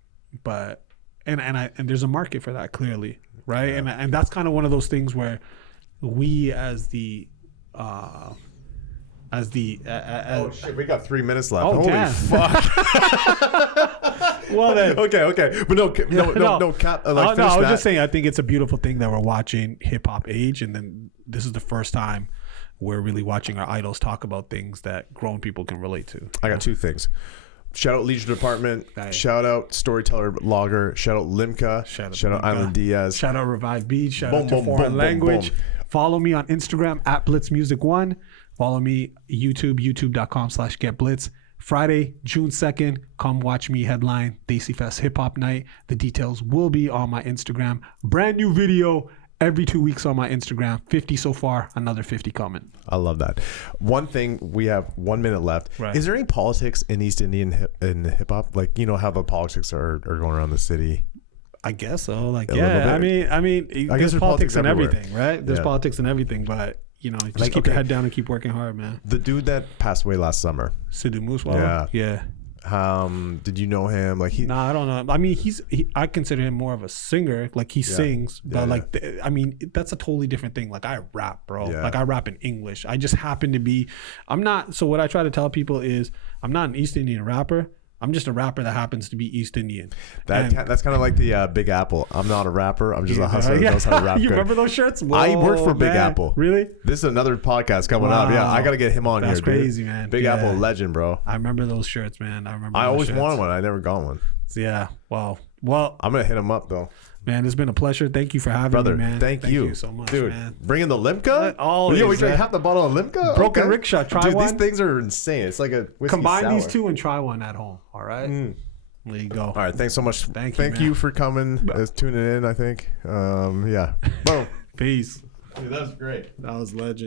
but and there's a market for that, clearly, right? And that's kind of one of those things where we as the oh shit, we got 3 minutes left. Holy fuck. Well then, okay, but no cap. I was just saying, I think it's a beautiful thing that we're watching hip hop age, and then this is the first time we're really watching our idols talk about things that grown people can relate to. I got two things. Shout out Leisure Department. Nice. Shout out Storyteller Logger. Shout out Limca. Shout out Island Diaz. Shout out Revive Beach. Shout out to Foreign Language. Follow me on Instagram at BlitzMusic1. Follow me youtube.com/GetBlitz. Friday, June 2nd, come watch me headline Desi Fest Hip Hop Night. The details will be on my Instagram. Brand new video every 2 weeks on my Instagram. 50 so far, another 50 coming. I love that. One thing, we have 1 minute left. Right. Is there any politics in East Indian hip hop? Like, you know how the politics are going around the city? I guess so. Like, yeah, I mean, there's politics in everything, right? There's politics in everything, but you know, just keep your head down and keep working hard, man. The dude that passed away last summer, Sidhu Moosewala. Yeah. Did you know him? Like Nah, I don't know. I mean, I consider him more of a singer. Like he sings, but I mean, that's a totally different thing. Like I rap, bro. Yeah. Like I rap in English. I just happen to be. So what I try to tell people is, I'm not an East Indian rapper. I'm just a rapper that happens to be East Indian. That's kind of like the Big Apple. I'm not a rapper. I'm just a hustler who knows how to rap. You remember those shirts? Whoa, I worked for Big Apple. Really? This is another podcast coming up. Yeah, I got to get him on here. That's crazy, man. Big Apple legend, bro. I remember those shirts, man. I always wanted one. I never got one. Yeah. Wow. Well, I'm going to hit him up, though. Man, it's been a pleasure. Thank you for having me, man. Thank you so much, dude. Man. Bringing the Limca? Always, we drank half the bottle of Limca? Broken rickshaw. Try one. These things are insane. It's like a whiskey Combine sour. these two and try one at home. All right? There you go. All right. Thanks so much. Thank you for coming. Tuning in, I think. Yeah. Boom. Peace. Dude, that was great. That was legend.